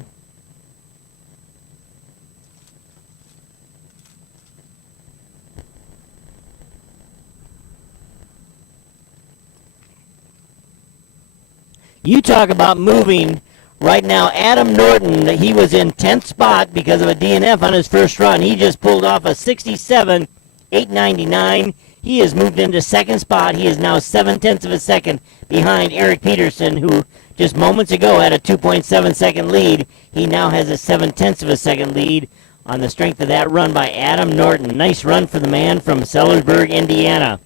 You talk about moving. Right now, Adam Norton, he was in 10th spot because of a DNF on his first run. He just pulled off a 67.899. He has moved into second spot. He is now 0.7 of a second behind Eric Peterson, who just moments ago had a 2.7 second lead. He now has a 0.7 of a second lead on the strength of that run by Adam Norton. Nice run for the man from Sellersburg, Indiana.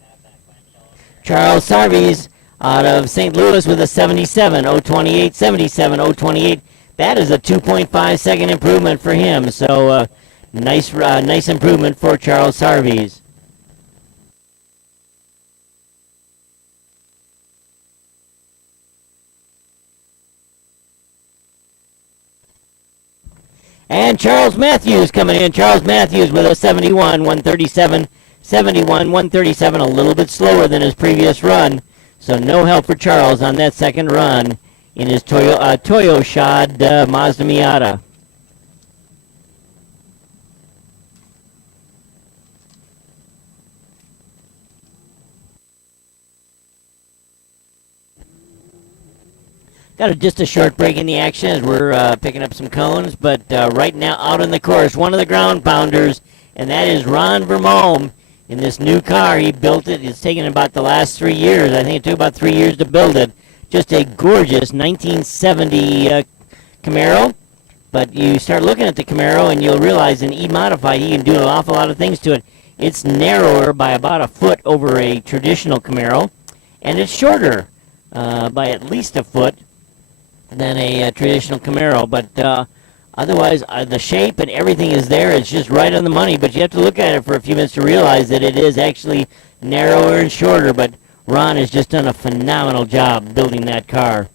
Charles Sarves out of St. Louis with a 77.028, 77.028. That is a 2.5 second improvement for him. So nice improvement for Charles Sarvies. And Charles Matthews coming in. Charles Matthews with a 71, 137, 71, 137, a little bit slower than his previous run. So no help for Charles on that second run in his Toyo shod Mazda Miata. Got just a short break in the action as we're picking up some cones, but right now out on the course, one of the ground pounders, and that is Ron Vermoem in this new car. He built it. It's taken about the last 3 years. I think it took about 3 years to build it. Just a gorgeous 1970 Camaro. But you start looking at the Camaro and you'll realize in E-Modified he can do an awful lot of things to it. It's narrower by about a foot over a traditional Camaro, and it's shorter by at least a foot than a traditional Camaro, but otherwise the shape and everything is there. It's just right on the money, but you have to look at it for a few minutes to realize that it is actually narrower and shorter, but Ron has just done a phenomenal job building that car.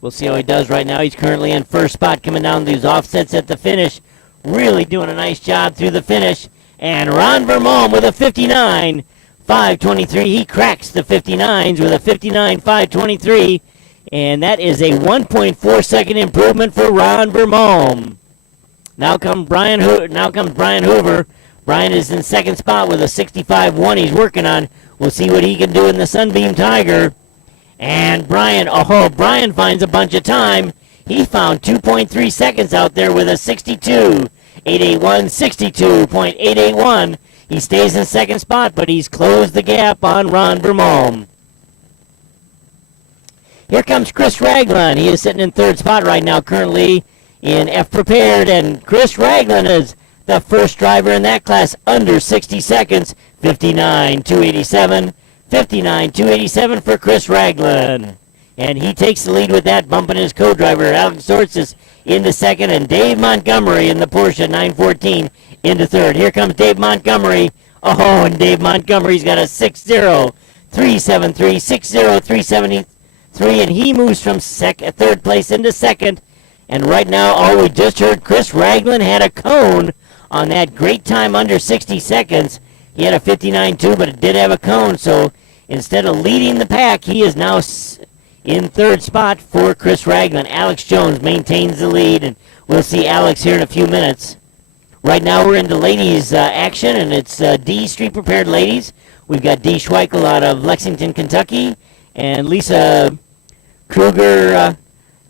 We'll see how he does right now. He's currently in first spot, coming down these offsets at the finish, really doing a nice job through the finish, and Ron Vermoem with a 59, 523. He cracks the 59s with a 59, 523. And that is a 1.4 second improvement for Ron Vermoem. Now comes Brian Hoover. Brian is in second spot with a 65-1 he's working on. We'll see what he can do in the Sunbeam Tiger. And Brian finds a bunch of time. He found 2.3 seconds out there with a 62.881, 62.881. He stays in second spot, but he's closed the gap on Ron Vermoem. Here comes Chris Ragland. He is sitting in third spot right now, currently in F Prepared, and Chris Ragland is the first driver in that class under 60 seconds, 59.287, 59.287 for Chris Ragland. And he takes the lead with that, bumping his co-driver, Alex Sortzis, into second, and Dave Montgomery in the Porsche 914 into third. Here comes Dave Montgomery. Oh, and Dave Montgomery's got a 6.0, 373, 6.0, 373. And he moves from third place into second. And right now, we just heard Chris Ragland had a cone on that great time under 60 seconds. He had a 59.2, but it did have a cone. So instead of leading the pack, he is now in third spot for Chris Ragland. Alex Jones maintains the lead, and we'll see Alex here in a few minutes. Right now, we're into ladies action, and it's D Street Prepared Ladies. We've got Dee Schweikel out of Lexington, Kentucky. And Lisa Kruger,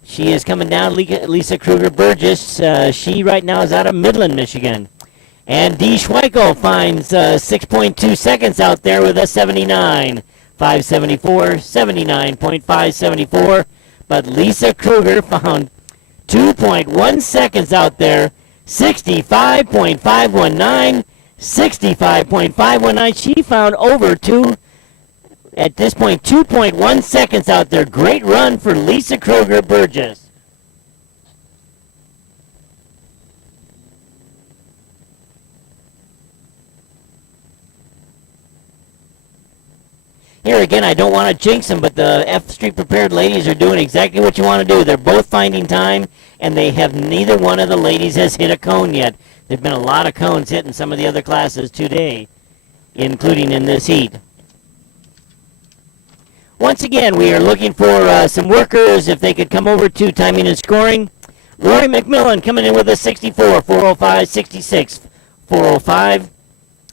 she is coming down. Lisa Kruger Burgess, she right now is out of Midland, Michigan. And Dee Schweikel finds 6.2 seconds out there with a 79, 574, 79.574. But Lisa Kruger found 2.1 seconds out there, 65.519, 65.519. She found over at this point, 2.1 seconds out there. Great run for Lisa Kruger Burgess. Here again, I don't want to jinx them, but the F Street Prepared ladies are doing exactly what you want to do. They're both finding time, and neither one of the ladies has hit a cone yet. There have been a lot of cones hit in some of the other classes today, including in this heat. Once again, we are looking for some workers, if they could come over to timing and scoring. Rory McMillan coming in with a 64, 405, 66, 405.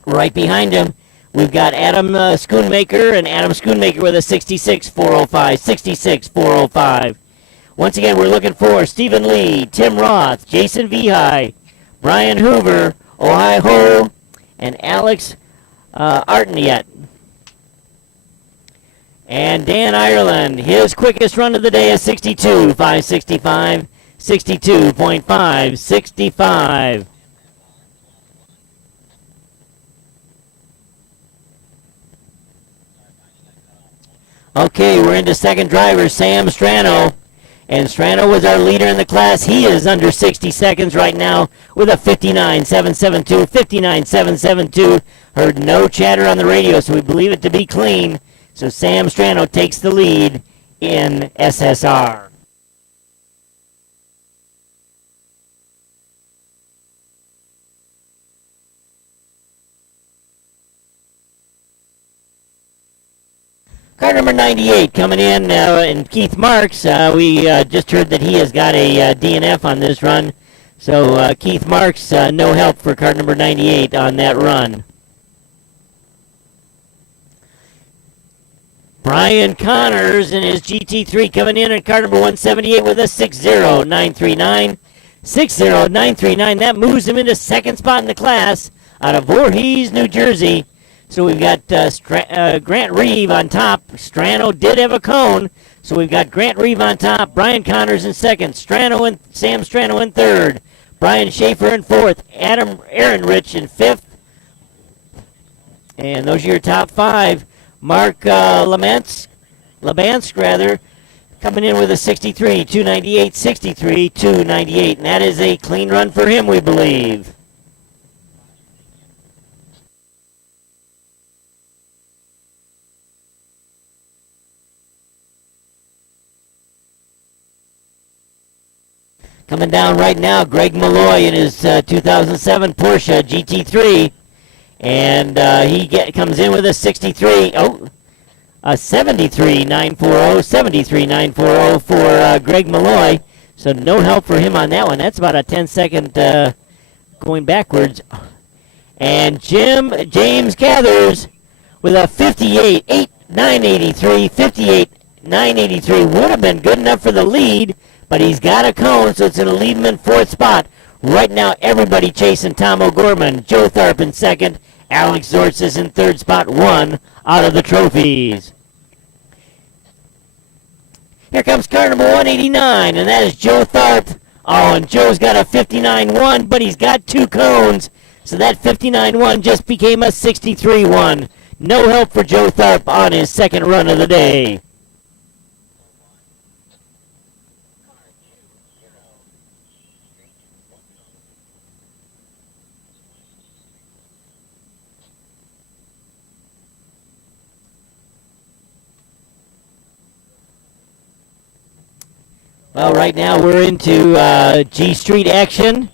Right behind him, we've got Adam Schoonmaker, and Adam Schoonmaker with a 66, 405, 66, 405. Once again, we're looking for Stephen Lee, Tim Roth, Jason Vihai, Brian Hoover, Ohio Ho, and Alex Arteniet. And Dan Ireland, his quickest run of the day is 62, 565, 62.565. Okay, we're into second driver, Sam Strano. And Strano was our leader in the class. He is under 60 seconds right now with a 59.772, 59.772. Heard no chatter on the radio, so we believe it to be clean. So Sam Strano takes the lead in SSR. Car number 98 coming in, and Keith Marks. We just heard that he has got a DNF on this run. So Keith Marks, no help for car number 98 on that run. Brian Connors in his GT3 coming in at car number 178 with a 60939. 60939. That moves him into second spot in the class out of Voorhees, New Jersey. So we've got Grant Reeve on top. Strano did have a cone. So we've got Grant Reeve on top. Brian Connors in second. Sam Strano in third. Brian Schaefer in fourth. Aaron Rich in fifth. And those are your top five. Mark Labansk, coming in with a 63, 298, 63, 298. And that is a clean run for him, we believe. Coming down right now, Greg Malloy in his 2007 Porsche GT3. And he comes in with a 63. A 73.940, 73.940 for Greg Malloy. So no help for him on that one. That's about a 10-second going backwards. And James Gathers with a 58.983, 58.983 would have been good enough for the lead. But he's got a cone, so it's going to leave him in fourth spot. Right now, everybody chasing Tom O'Gorman. Joe Tharp in second. Alex Zortz is in third spot, one out of the trophies. Here comes car number 189, and that is Joe Tharp. Oh, and Joe's got a 59.1, but he's got two cones. So that 59.1 just became a 63.1. No help for Joe Tharp on his second run of the day. Well, right now we're into G Street action,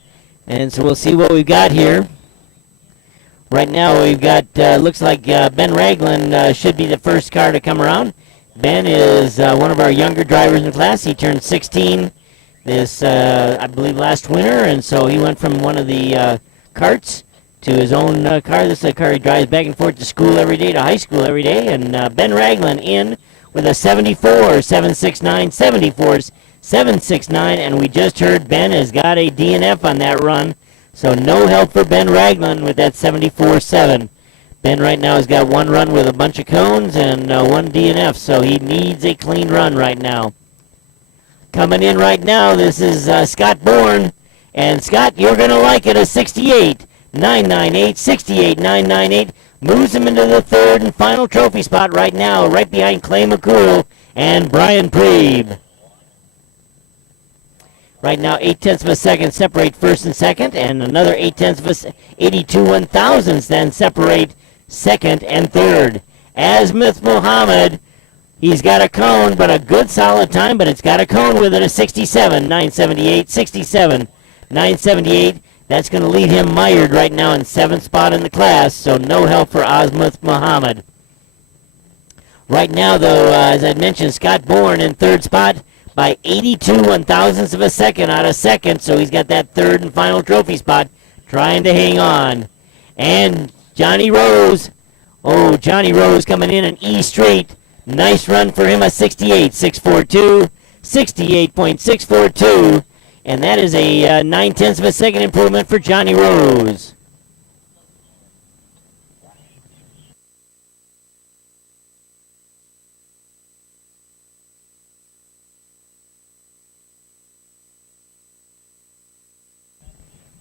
and so we'll see what we've got here. Right now we've got, looks like Ben Ragland should be the first car to come around. Ben is one of our younger drivers in the class. He turned 16 this, I believe, last winter, and so he went from one of the carts to his own car. This is a car he drives back and forth to school every day, to high school every day, and Ben Ragland in with a 74, 769, 74s. 769, and we just heard Ben has got a DNF on that run, so no help for Ben Ragland with that 74.7. Ben right now has got one run with a bunch of cones and one DNF, so he needs a clean run right now. Coming in right now, this is Scott Bourne, and Scott, you're going to like it, a 68, 998, 68, 998, moves him into the third and final trophy spot right now, right behind Clay McCool and Brian Preeb. Right now, 0.8 of a second separate first and second, and another 0.8 of a 82 1,000ths then separate second and third. Azimuth Muhammad, he's got a cone, but a good solid time, but it's got a cone with it, a 67, 978, 67, 978. That's going to leave him mired right now in seventh spot in the class, so no help for Azimuth Muhammad. Right now, though, as I mentioned, Scott Bourne in third spot by 82 1,000ths of a second out of second, so he's got that third and final trophy spot, trying to hang on. And Johnny Rose, Johnny Rose coming in E Street, nice run for him, a 68, 642, 68.642, and that is a 9/10 of a second improvement for Johnny Rose.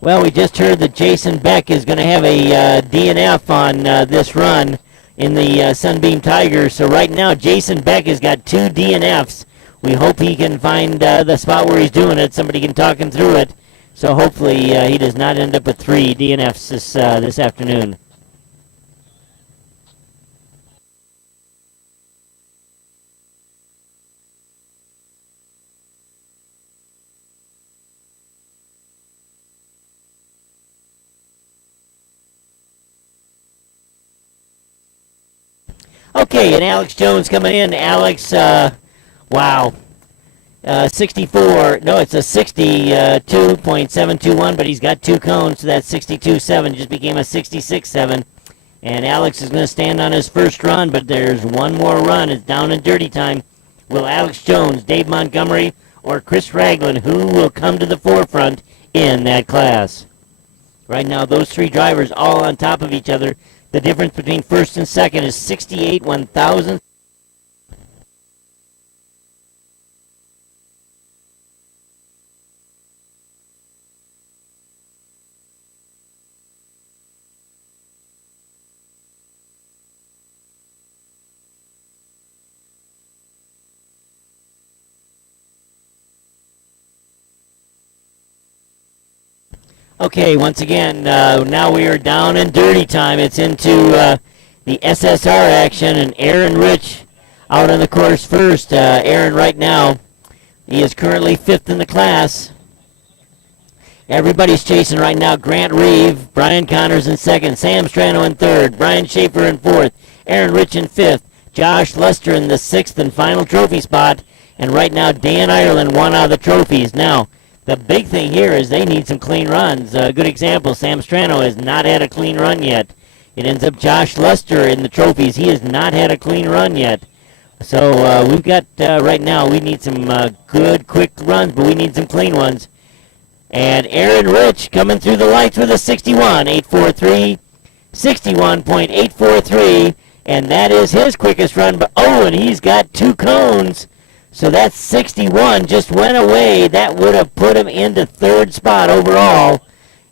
Well, we just heard that Jason Beck is going to have a DNF on this run in the Sunbeam Tiger. So right now, Jason Beck has got two DNFs we hope he can find the spot where he's doing it. Somebody can talk him through it. So hopefully he does not end up with 3 DNFs this afternoon. Okay, and Alex Jones coming in. Alex, wow. 64, no, it's a 62.721, but he's got 2 cones, so that's 62.7, just became a 66.7. And Alex is going to stand on his first run, but there's one more run. It's down and dirty time. Will Alex Jones, Dave Montgomery, or Chris Ragland, who will come to the forefront in that class? Right now, those 3 drivers all on top of each other. The difference between first and second is 68 1,000. Okay, once again, now we are down in dirty time. It's into the SSR action, and Aaron Rich out on the course first. Aaron right now, he is currently 5th in the class. Everybody's chasing right now. Grant Reeve, Brian Connors in 2nd, Sam Strano in 3rd, Brian Schaefer in 4th, Aaron Rich in 5th, Josh Lester in the 6th and final trophy spot, and right now Dan Ireland won out of the trophies. Now, the big thing here is they need some clean runs. A good example, Sam Strano has not had a clean run yet. It ends up Josh Lester in the trophies. He has not had a clean run yet. So we've got, right now, we need some good, quick runs, but we need some clean ones. And Aaron Rich coming through the lights with a 61.843, 61.843, and that is his quickest run. But oh, and he's got 2 cones. So that 61 just went away. That would have put him into 3rd spot overall.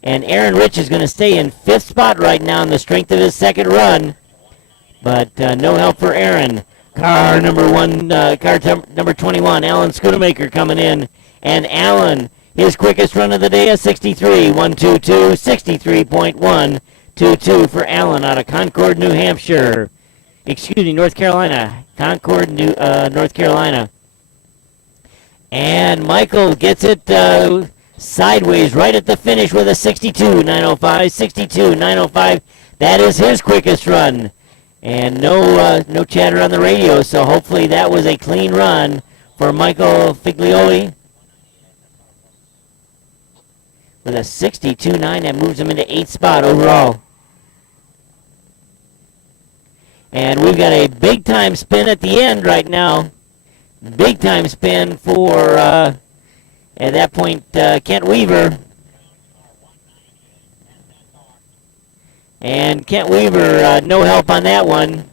And Aaron Rich is going to stay in 5th spot right now on the strength of his 2nd run. But no help for Aaron. Car number 21, Alan Schoonamaker coming in. And Alan, his quickest run of the day, a 63.122, 63.122 for Alan out of Concord, New Hampshire. Excuse me, North Carolina. Concord, North Carolina. And Michael gets it sideways right at the finish with a 62.905, 62.905. That is his quickest run. And no chatter on the radio, so hopefully that was a clean run for Michael Figlioli. With a 62.9, that moves him into 8th spot overall. And we've got a big time spin at the end right now. Big time spin for, at that point, Kent Weaver. And Kent Weaver, no help on that one.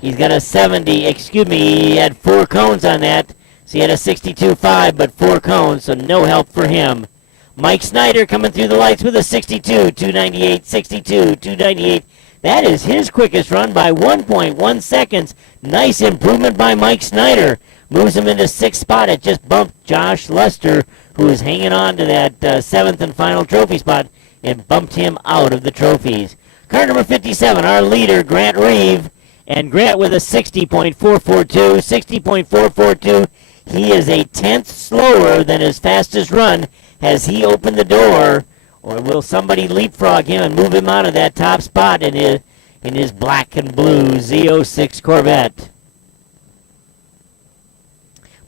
He's got a 70, excuse me, he had 4 cones on that. So he had a 62.5, but 4 cones, so no help for him. Mike Snyder coming through the lights with a 62.298, 62.298. That is his quickest run by 1.1 seconds. Nice improvement by Mike Snyder. Moves him into 6th spot. It just bumped Josh Lester, who is hanging on to that 7th and final trophy spot. It bumped him out of the trophies. Car number 57, our leader, Grant Reeve. And Grant with a 60.442, 60.442. He is a 10th slower than his fastest run. Has he opened the door? Or will somebody leapfrog him and move him out of that top spot in his black and blue Z06 Corvette?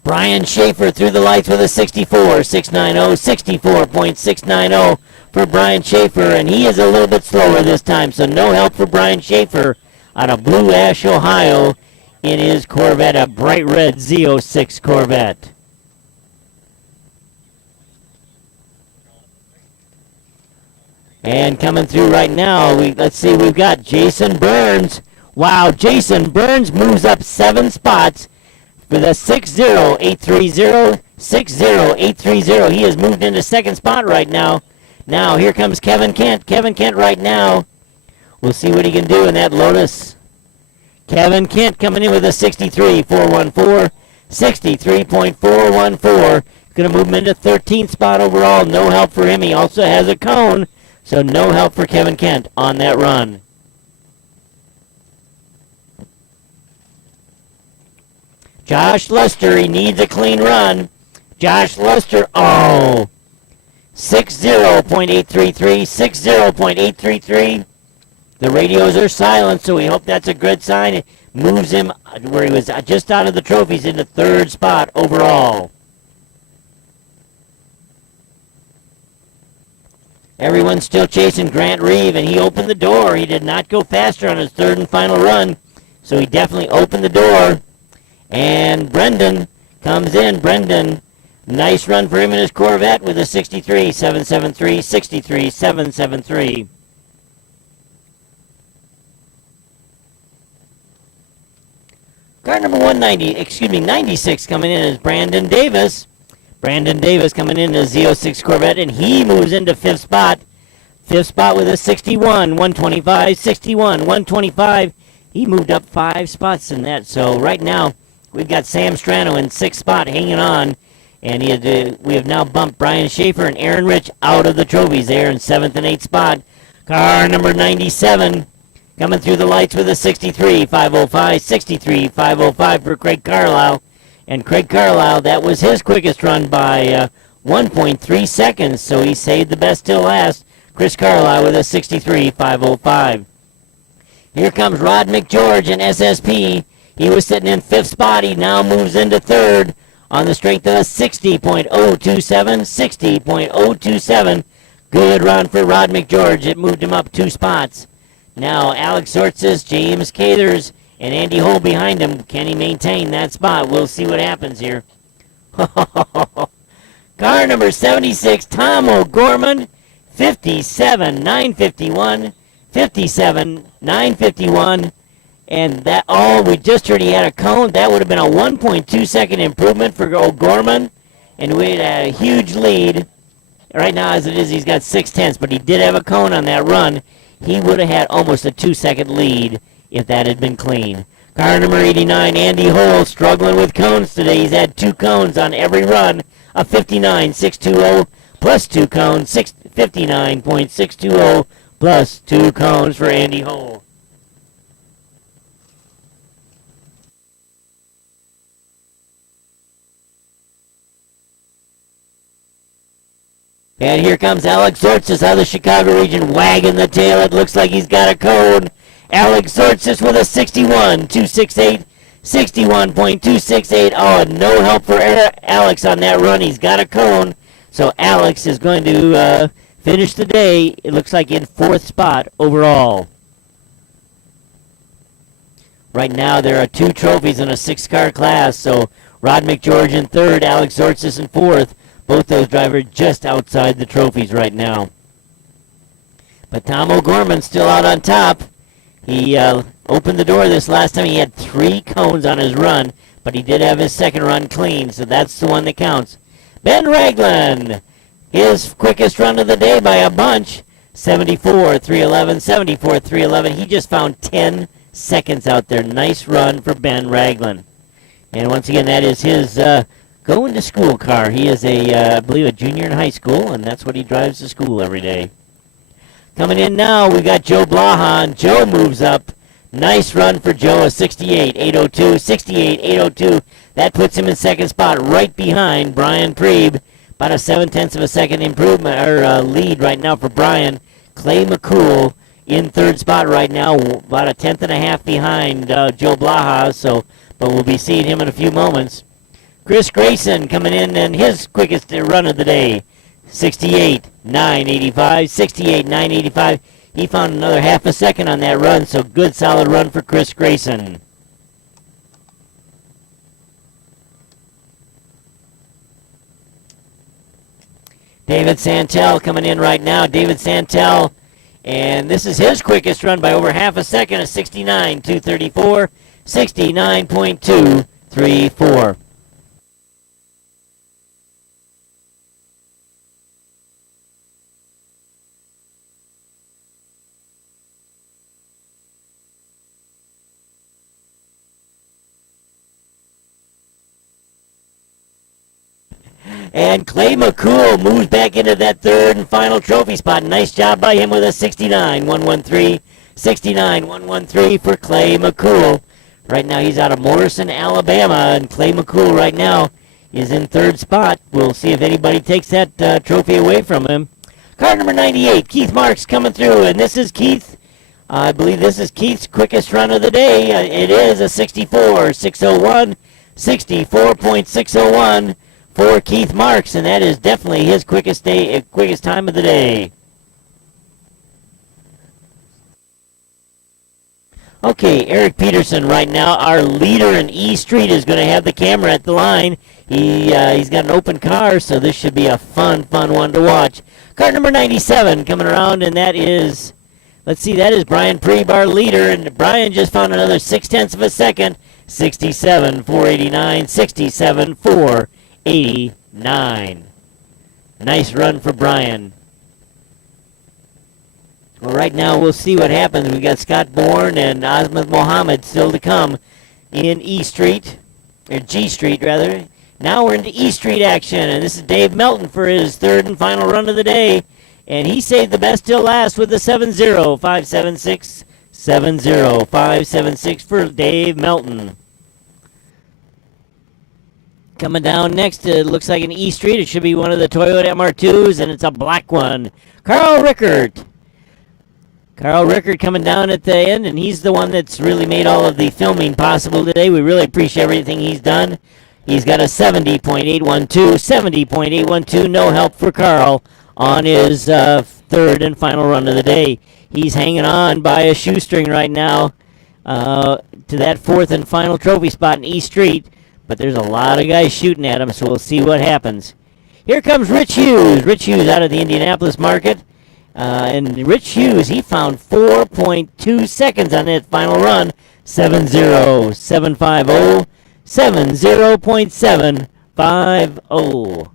Brian Schaefer through the lights with a 64.690, 64.690 for Brian Schaefer, and he is a little bit slower this time, so no help for Brian Schaefer out of Blue Ash, Ohio in his Corvette, a bright red Z06 Corvette. And coming through right now, let's see, we've got Jason Burns. Wow, Jason Burns moves up 7 spots with a 60.830, 60.830. He has moved into 2nd spot right now. Now, here comes Kevin Kent. Kevin Kent right now. We'll see what he can do in that Lotus. Kevin Kent coming in with a 63.414, 63.414. Going to move him into 13th spot overall. No help for him. He also has a cone, so no help for Kevin Kent on that run. Josh Luster, he needs a clean run. Josh Luster, 60.833, 60.833. The radios are silent, so we hope that's a good sign. It moves him where he was just out of the trophies into 3rd spot overall. Everyone's still chasing Grant Reeve, and he opened the door. He did not go faster on his 3rd and final run, so he definitely opened the door. And Brendan comes in. Brendan, nice run for him in his Corvette with a 63.773, 63.773. Car number 96 coming in is Brandon Davis. Brandon Davis coming in a Z06 Corvette, and he moves into 5th spot. 5th spot with a 61, 125, 61, 125. He moved up 5 spots in that. So right now, we've got Sam Strano in 6th spot hanging on. And we have now bumped Brian Schaefer and Aaron Rich out of the trophies there in 7th and 8th spot. Car number 97 coming through the lights with a 63.505, 63.505 for Craig Carlisle. And Craig Carlisle, that was his quickest run by 1.3 seconds, so he saved the best till last. Chris Carlisle with a 63.505. Here comes Rod McGeorge in SSP. He was sitting in 5th spot. He now moves into 3rd on the strength of a 60.027, 60.027. Good run for Rod McGeorge. It moved him up 2 spots. Now Alex Sortzis, James Cathers, and Andy Hull behind him. Can he maintain that spot? We'll see what happens here. Car number 76, Tom O'Gorman, 57.951, 57.951. And that, we just heard he had a cone. That would have been a 1.2 second improvement for O'Gorman. And we had a huge lead. Right now, as it is, he's got 6/10, but he did have a cone on that run. He would have had almost a 2-second lead if that had been clean. Car number 89, Andy Hull, struggling with cones today. He's had 2 cones on every run. A 59.620 plus 2 cones, 59.620 plus 2 cones for Andy Hull. And here comes Alex Sortzis out of the Chicago region, wagging the tail. It looks like he's got a cone. Alex Sortzis with a 61.268, 61.268. No help for Alex on that run. He's got a cone. So Alex is going to finish the day, it looks like, in 4th spot overall. Right now, there are 2 trophies in a 6-car class. So Rod McGeorge in 3rd, Alex Sortzis in 4th. Both those drivers just outside the trophies right now. But Tom O'Gorman's still out on top. He opened the door this last time. He had 3 cones on his run, but he did have his second run clean, so that's the one that counts. Ben Ragland, his quickest run of the day by a bunch, 74.311, 74.311. He just found 10 seconds out there. Nice run for Ben Ragland. And once again, that is his going to school car. He is I believe a junior in high school, and that's what he drives to school every day. Coming in now, we got Joe Blahan. Joe moves up. Nice run for Joe, a 68.802, 68.802. That puts him in 2nd spot, right behind Brian Preeb. About a 7/10 of a second improvement or lead right now for Brian. Clay McCool in 3rd spot right now, about a 10.5 behind Joe Blaha. But we'll be seeing him in a few moments. Chris Grayson coming in and his quickest run of the day, 68.985, 68.985. He found another half a second on that run, so good solid run for Chris Grayson. David Santel coming in right now. David Santel, and this is his quickest run by over half a second, a 69.234, 69.234. And Clay McCool moves back into that third and final trophy spot. Nice job by him with a 69-113. 69-113 for Clay McCool. Right now he's out of Morrison, Alabama, and Clay McCool right now is in third spot. We'll see if anybody takes that trophy away from him. Car number 98, Keith Marks coming through, and this is Keith. I believe this is Keith's quickest run of the day. It is a 64.601, 64.601 for Keith Marks, and that is definitely his quickest time of the day. Okay, Eric Peterson right now, our leader in E Street, is going to have the camera at the line. He's got an open car, so this should be a fun one to watch. Car number 97 coming around, and that is, let's see, that is Brian Preeb, our leader, and Brian just found another 0.6 of a second, 67.489, 67.489. Nice run for Brian. Well, right now we'll see what happens. We've got Scott Bourne and Osmond Mohammed still to come in E Street, or G Street rather. Now we're into E Street action, and this is Dave Melton for his third and final run of the day. And he saved the best till last with the 7-0, 576, 7-0, 576 for Dave Melton. Coming down next, it looks like an E Street. It should be one of the Toyota MR2s, and it's a black one. Carl Rickert. Carl Rickert coming down at the end, and he's the one that's really made all of the filming possible today. We really appreciate everything he's done. He's got a 70.812, 70.812, no help for Carl on his third and final run of the day. He's hanging on by a shoestring right now to that fourth and final trophy spot in E Street, but there's a lot of guys shooting at him, so we'll see what happens. Here comes Rich Hughes. Rich Hughes out of the Indianapolis market. And Rich Hughes, he found 4.2 seconds on that final run. 7-0, 750, 70.750.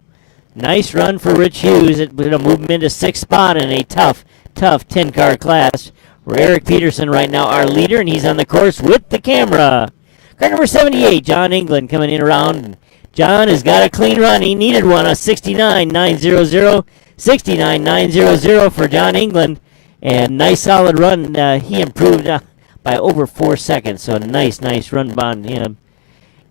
Nice run for Rich Hughes. It will move him into sixth spot in a tough 10-car class. We're Eric Peterson right now, our leader, and he's on the course with the camera. Car number 78, John England coming in around. John has got a clean run. He needed one, a 69.900. 69.900 for John England, and nice solid run. He improved by over 4 seconds, so nice run by him.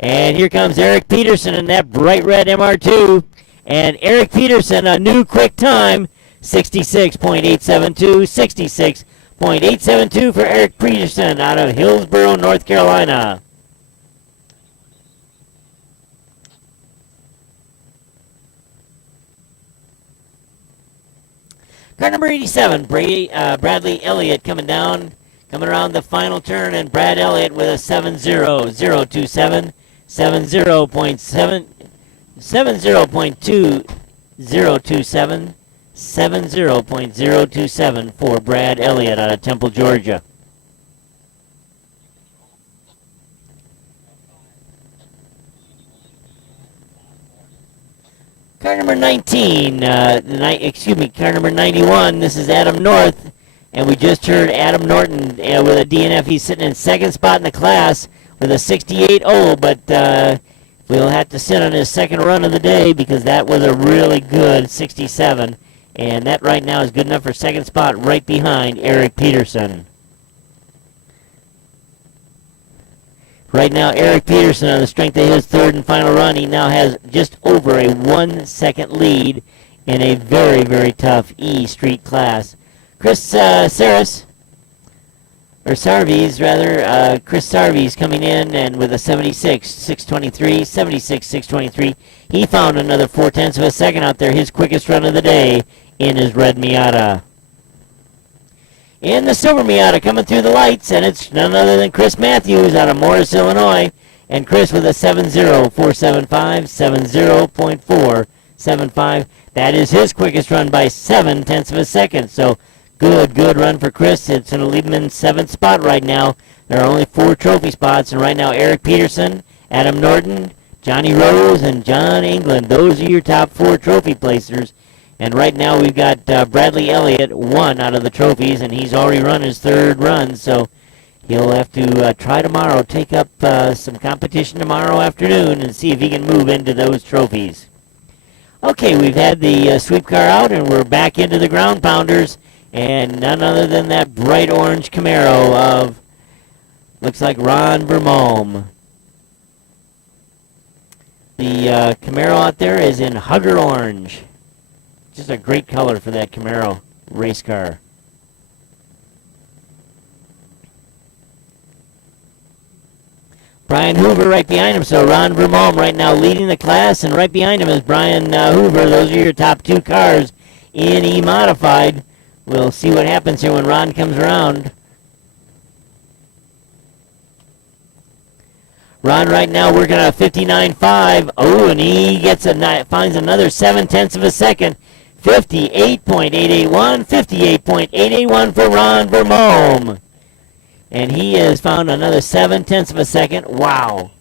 And here comes Eric Peterson in that bright red MR2, and Eric Peterson, a new quick time, 66.872, 66.872 for Eric Peterson out of Hillsborough, North Carolina. Car number 87, Bradley Elliott coming around the final turn, and Brad Elliott with a 70.027, 70.2027, 70.027 for Brad Elliott out of Temple, Georgia. Car number 19, car number 91, this is Adam North, and we just heard Adam Norton with a DNF. He's sitting in second spot in the class with a 68.0, but we'll have to sit on his second run of the day because that was a really good 67, and that right now is good enough for second spot right behind Eric Peterson. Right now, Eric Peterson, on the strength of his third and final run, he now has just over a 1 second lead in a very tough E Street class. Chris Sarvis coming in and with a 76.623, 76.623. He found another 0.4 of a second out there, his quickest run of the day in his red Miata. In the silver Miata coming through the lights, and it's none other than Chris Matthews out of Morris, Illinois. And Chris with a 70.475, 70.475. That is his quickest run by 0.7 of a second. So good run for Chris. It's going to leave him in seventh spot right now. There are only 4 trophy spots, and right now Eric Peterson, Adam Norton, Johnny Rose, and John England. Those are your top 4 trophy placers. And right now we've got Bradley Elliott, 1 out of the trophies, and he's already run his third run, so he'll have to try tomorrow, take up some competition tomorrow afternoon and see if he can move into those trophies. Okay, we've had the sweep car out, and we're back into the ground pounders, and none other than that bright orange Camaro of, looks like Ron Vermalm. The Camaro out there is in Hugger Orange. Just a great color for that Camaro race car. Brian Hoover right behind him, so Ron Vermalm right now leading the class, and right behind him is Brian Hoover. Those are your top two cars in E-Modified. We'll see what happens here when Ron comes around. Ron right now working on a 59.5. Oh, and he gets finds another 7/10 of a second. 58.881, 58.881 for Ron Vermalm. And he has found another 7/10 of a second. Wow.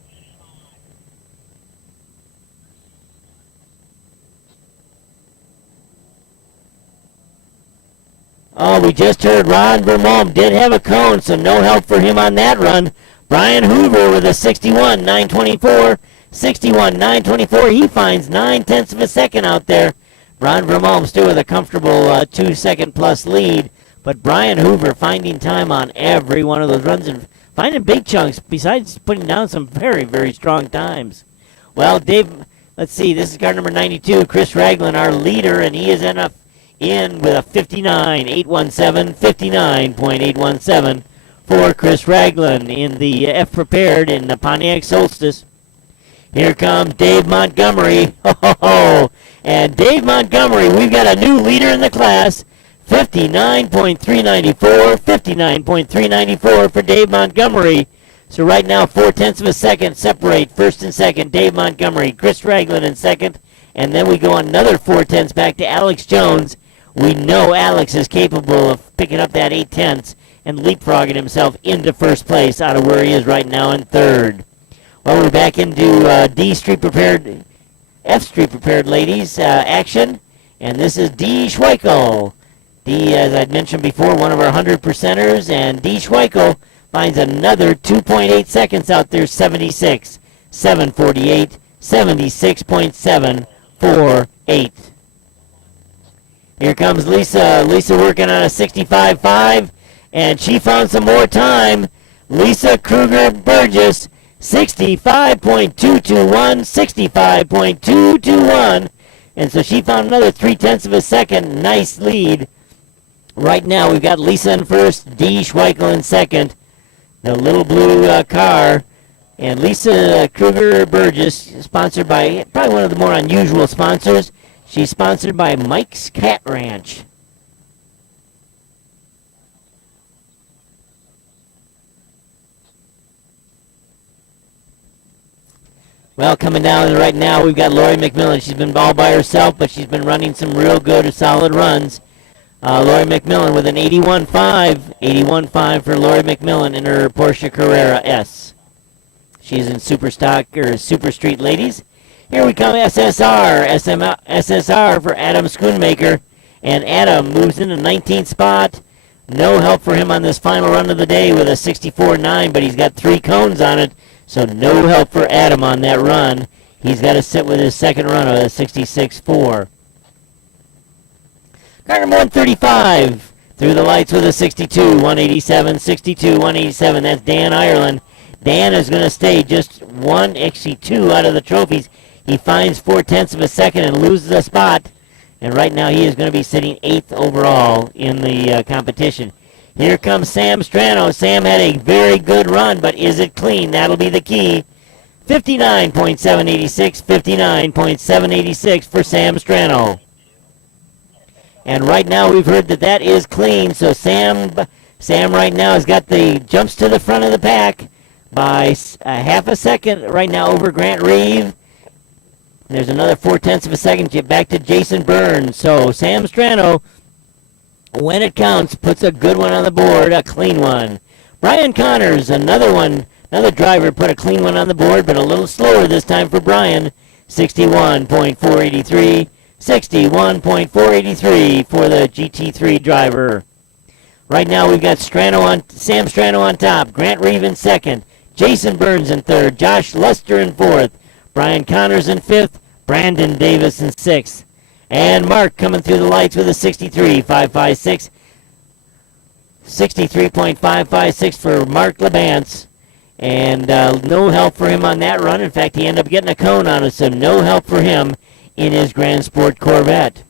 Oh, we just heard Ron Vermalm did have a cone, so no help for him on that run. Brian Hoover with a 61.924. 61.924. He finds 9/10 of a second out there. Ron Vermalm still with a comfortable 2-second plus lead. But Brian Hoover finding time on every one of those runs and finding big chunks besides putting down some very, very strong times. Well, Dave, let's see. This is car number 92, Chris Ragland, our leader, and he is in with a 59.817, 59.817 for Chris Ragland in the F Prepared in the Pontiac Solstice. Here comes Dave Montgomery. Ho, ho, ho. And Dave Montgomery, we've got a new leader in the class. 59.394, 59.394 for Dave Montgomery. So right now, 4/10 of a second separate first and second. Dave Montgomery, Chris Ragland in second. And then we go on another 4/10 back to Alex Jones. We know Alex is capable of picking up that 8/10 and leapfrogging himself into first place out of where he is right now in third. Well, we're back into D Street Prepared, F Street Prepared ladies action. And this is Dee Schweikel. Dee, as I'd mentioned before, one of our 100%ers, and Dee Schweikel finds another 2.8 seconds out there, 76, 748, 76.748. Here comes Lisa. Lisa working on a 65.5, and she found some more time. Lisa Kruger Burgess, 65.221, 65.221, and so she found another 3/10 of a second. Nice lead. Right now, we've got Lisa in first, Dee Schweikel in second, the little blue car, and Lisa Kruger Burgess, sponsored by probably one of the more unusual sponsors. She's sponsored by Mike's Cat Ranch. Well, coming down right now, we've got Lori McMillan. She's been all by herself, but she's been running some real good, solid runs. Lori McMillan with an 81.5. 81.5 for Lori McMillan in her Porsche Carrera S. She's in Super Stock, or Super Street Ladies. Here we come, SSR. SSR for Adam Schoonmaker. And Adam moves into 19th spot. No help for him on this final run of the day with a 64.9, but he's got 3 cones on it. So no help for Adam on that run. He's got to sit with his second run of a 66.4. Car number 135 through the lights with a 62, 187, 62, 187. That's Dan Ireland. Dan is going to stay just 2 out of the trophies. He finds 4/10 of a second and loses a spot. And right now he is going to be sitting 8th overall in the competition. Here comes Sam Strano. Sam had a very good run, but is it clean? That'll be the key. 59.786, 59.786 for Sam Strano. And right now we've heard that is clean, so Sam right now has got the jumps to the front of the pack by a half a second right now over Grant Reeve. There's another 4/10 of a second to get back to Jason Burns. So Sam Strano, when it counts, puts a good one on the board, a clean one. Brian Connors, another driver, put a clean one on the board, but a little slower this time for Brian. 61.483. 61.483 for the GT3 driver. Right now we've got Sam Strano on top, Grant Reeve in second, Jason Burns in third, Josh Luster in fourth, Brian Connors in fifth, Brandon Davis in 6th. And Mark coming through the lights with a 63.556. 63.556 for Mark LeBance. And no help for him on that run. In fact, he ended up getting a cone on it, so no help for him in his Grand Sport Corvette.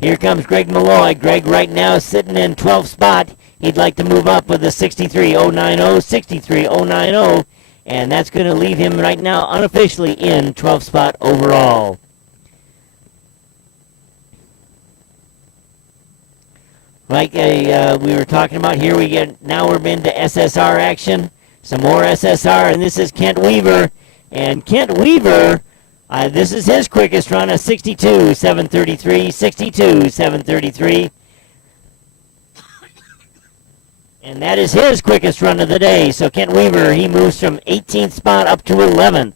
Here comes Greg Malloy. Greg right now sitting in 12th spot. He'd like to move up with a 63.090, 63.090, and that's going to leave him right now unofficially in 12th spot overall. Like we were talking about here, now we're into SSR action. Some more SSR, and this is Kent Weaver. And Kent Weaver, this is his quickest run, a 62.733, 62.733. And that is his quickest run of the day. So Kent Weaver, he moves from 18th spot up to 11th.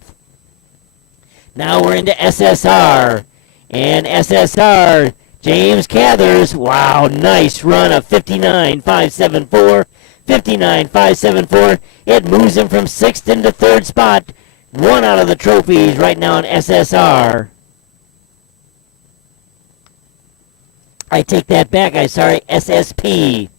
Now we're into SSR. And SSR, James Cathers, wow, nice run of 59.574. 59.574. It moves him from 6th into 3rd spot. One out of the trophies right now in SSR. I take that back. SSP.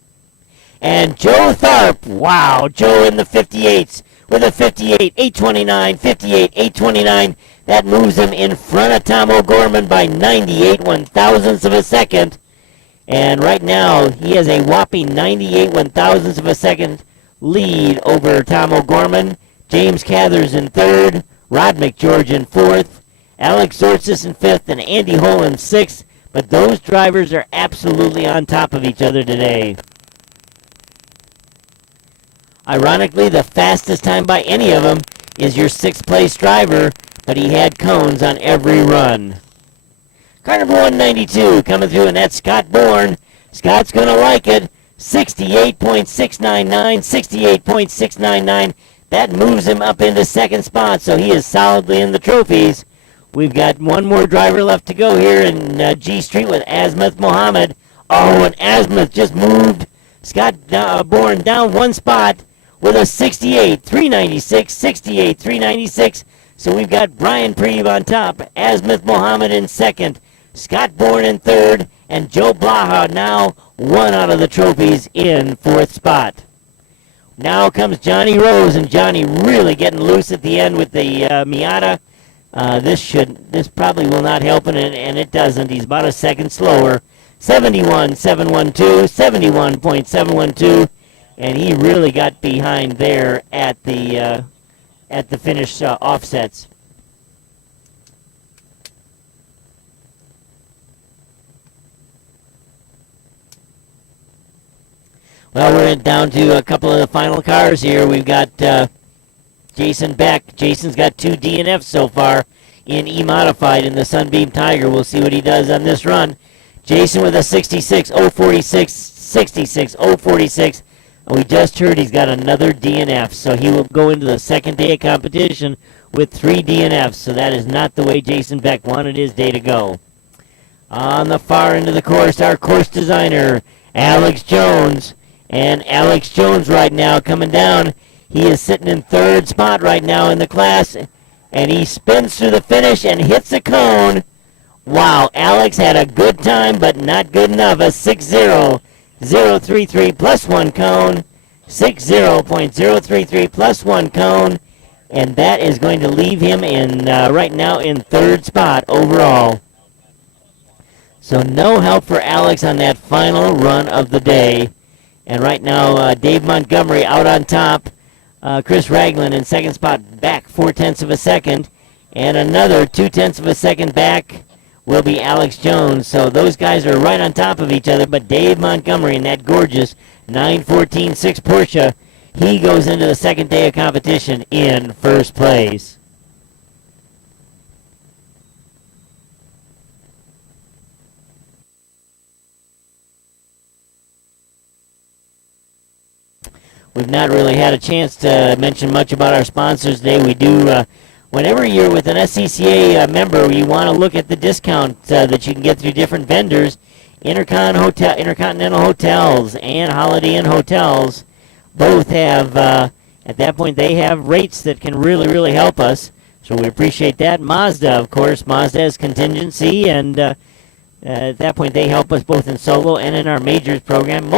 And Joe Tharp. Wow, Joe in the 58s with a 58.829. 58.829. That moves him in front of Tom O'Gorman by 98 one-thousandths of a second. And right now, he has a whopping 98 one-thousandths of a second lead over Tom O'Gorman. James Cathers in 3rd. Rod McGeorge in 4th. Alex Zortzis in 5th. And Andy Hull in 6th. But those drivers are absolutely on top of each other today. Ironically, the fastest time by any of them is your 6th place driver, but he had cones on every run. Car number 192 coming through, and that's Scott Bourne. Scott's going to like it. 68.699, 68.699. That moves him up into 2nd spot, so he is solidly in the trophies. We've got one more driver left to go here in G Street with Azimuth Mohammed. Oh, and Azimuth just moved Scott Bourne down one spot with a 68.396, 68.396. So we've got Brian Preeve on top, Azimuth Mohammed in 2nd, Scott Bourne in 3rd, and Joe Blaha now one out of the trophies in 4th spot. Now comes Johnny Rose, and Johnny really getting loose at the end with the Miata. This probably will not help him, and it doesn't. He's about a second slower. 71.712, 71.712, and he really got behind there at the finish offsets. Well, we're down to a couple of the final cars here. We've got Jason Beck. Jason's got 2 DNFs so far in E-Modified in the Sunbeam Tiger. We'll see what he does on this run. Jason with a 66.046, 66.046. We just heard he's got another DNF, so he will go into the second day of competition with 3 DNFs. So that is not the way Jason Beck wanted his day to go. On the far end of the course, our course designer, Alex Jones. And Alex Jones right now coming down. He is sitting in 3rd spot right now in the class. And he spins through the finish and hits a cone. Wow, Alex had a good time, but not good enough. A 60.033 plus 1 cone. 60.033 plus 1 cone. And that is going to leave him in right now in 3rd spot overall. So no help for Alex on that final run of the day. And right now, Dave Montgomery out on top. Chris Ragland in 2nd spot, back 0.4 of a second. And another 0.2 of a second back will be Alex Jones. So those guys are right on top of each other. But Dave Montgomery in that gorgeous 914.6 Porsche, he goes into the second day of competition in 1st place. We've not really had a chance to mention much about our sponsors today. We do, whenever you're with an SCCA member, you want to look at the discount that you can get through different vendors. Intercontinental Hotels and Holiday Inn Hotels both have, at that point, they have rates that can really, really help us. So we appreciate that. Mazda, of course, Mazda is contingency, and at that point they help us both in solo and in our majors program.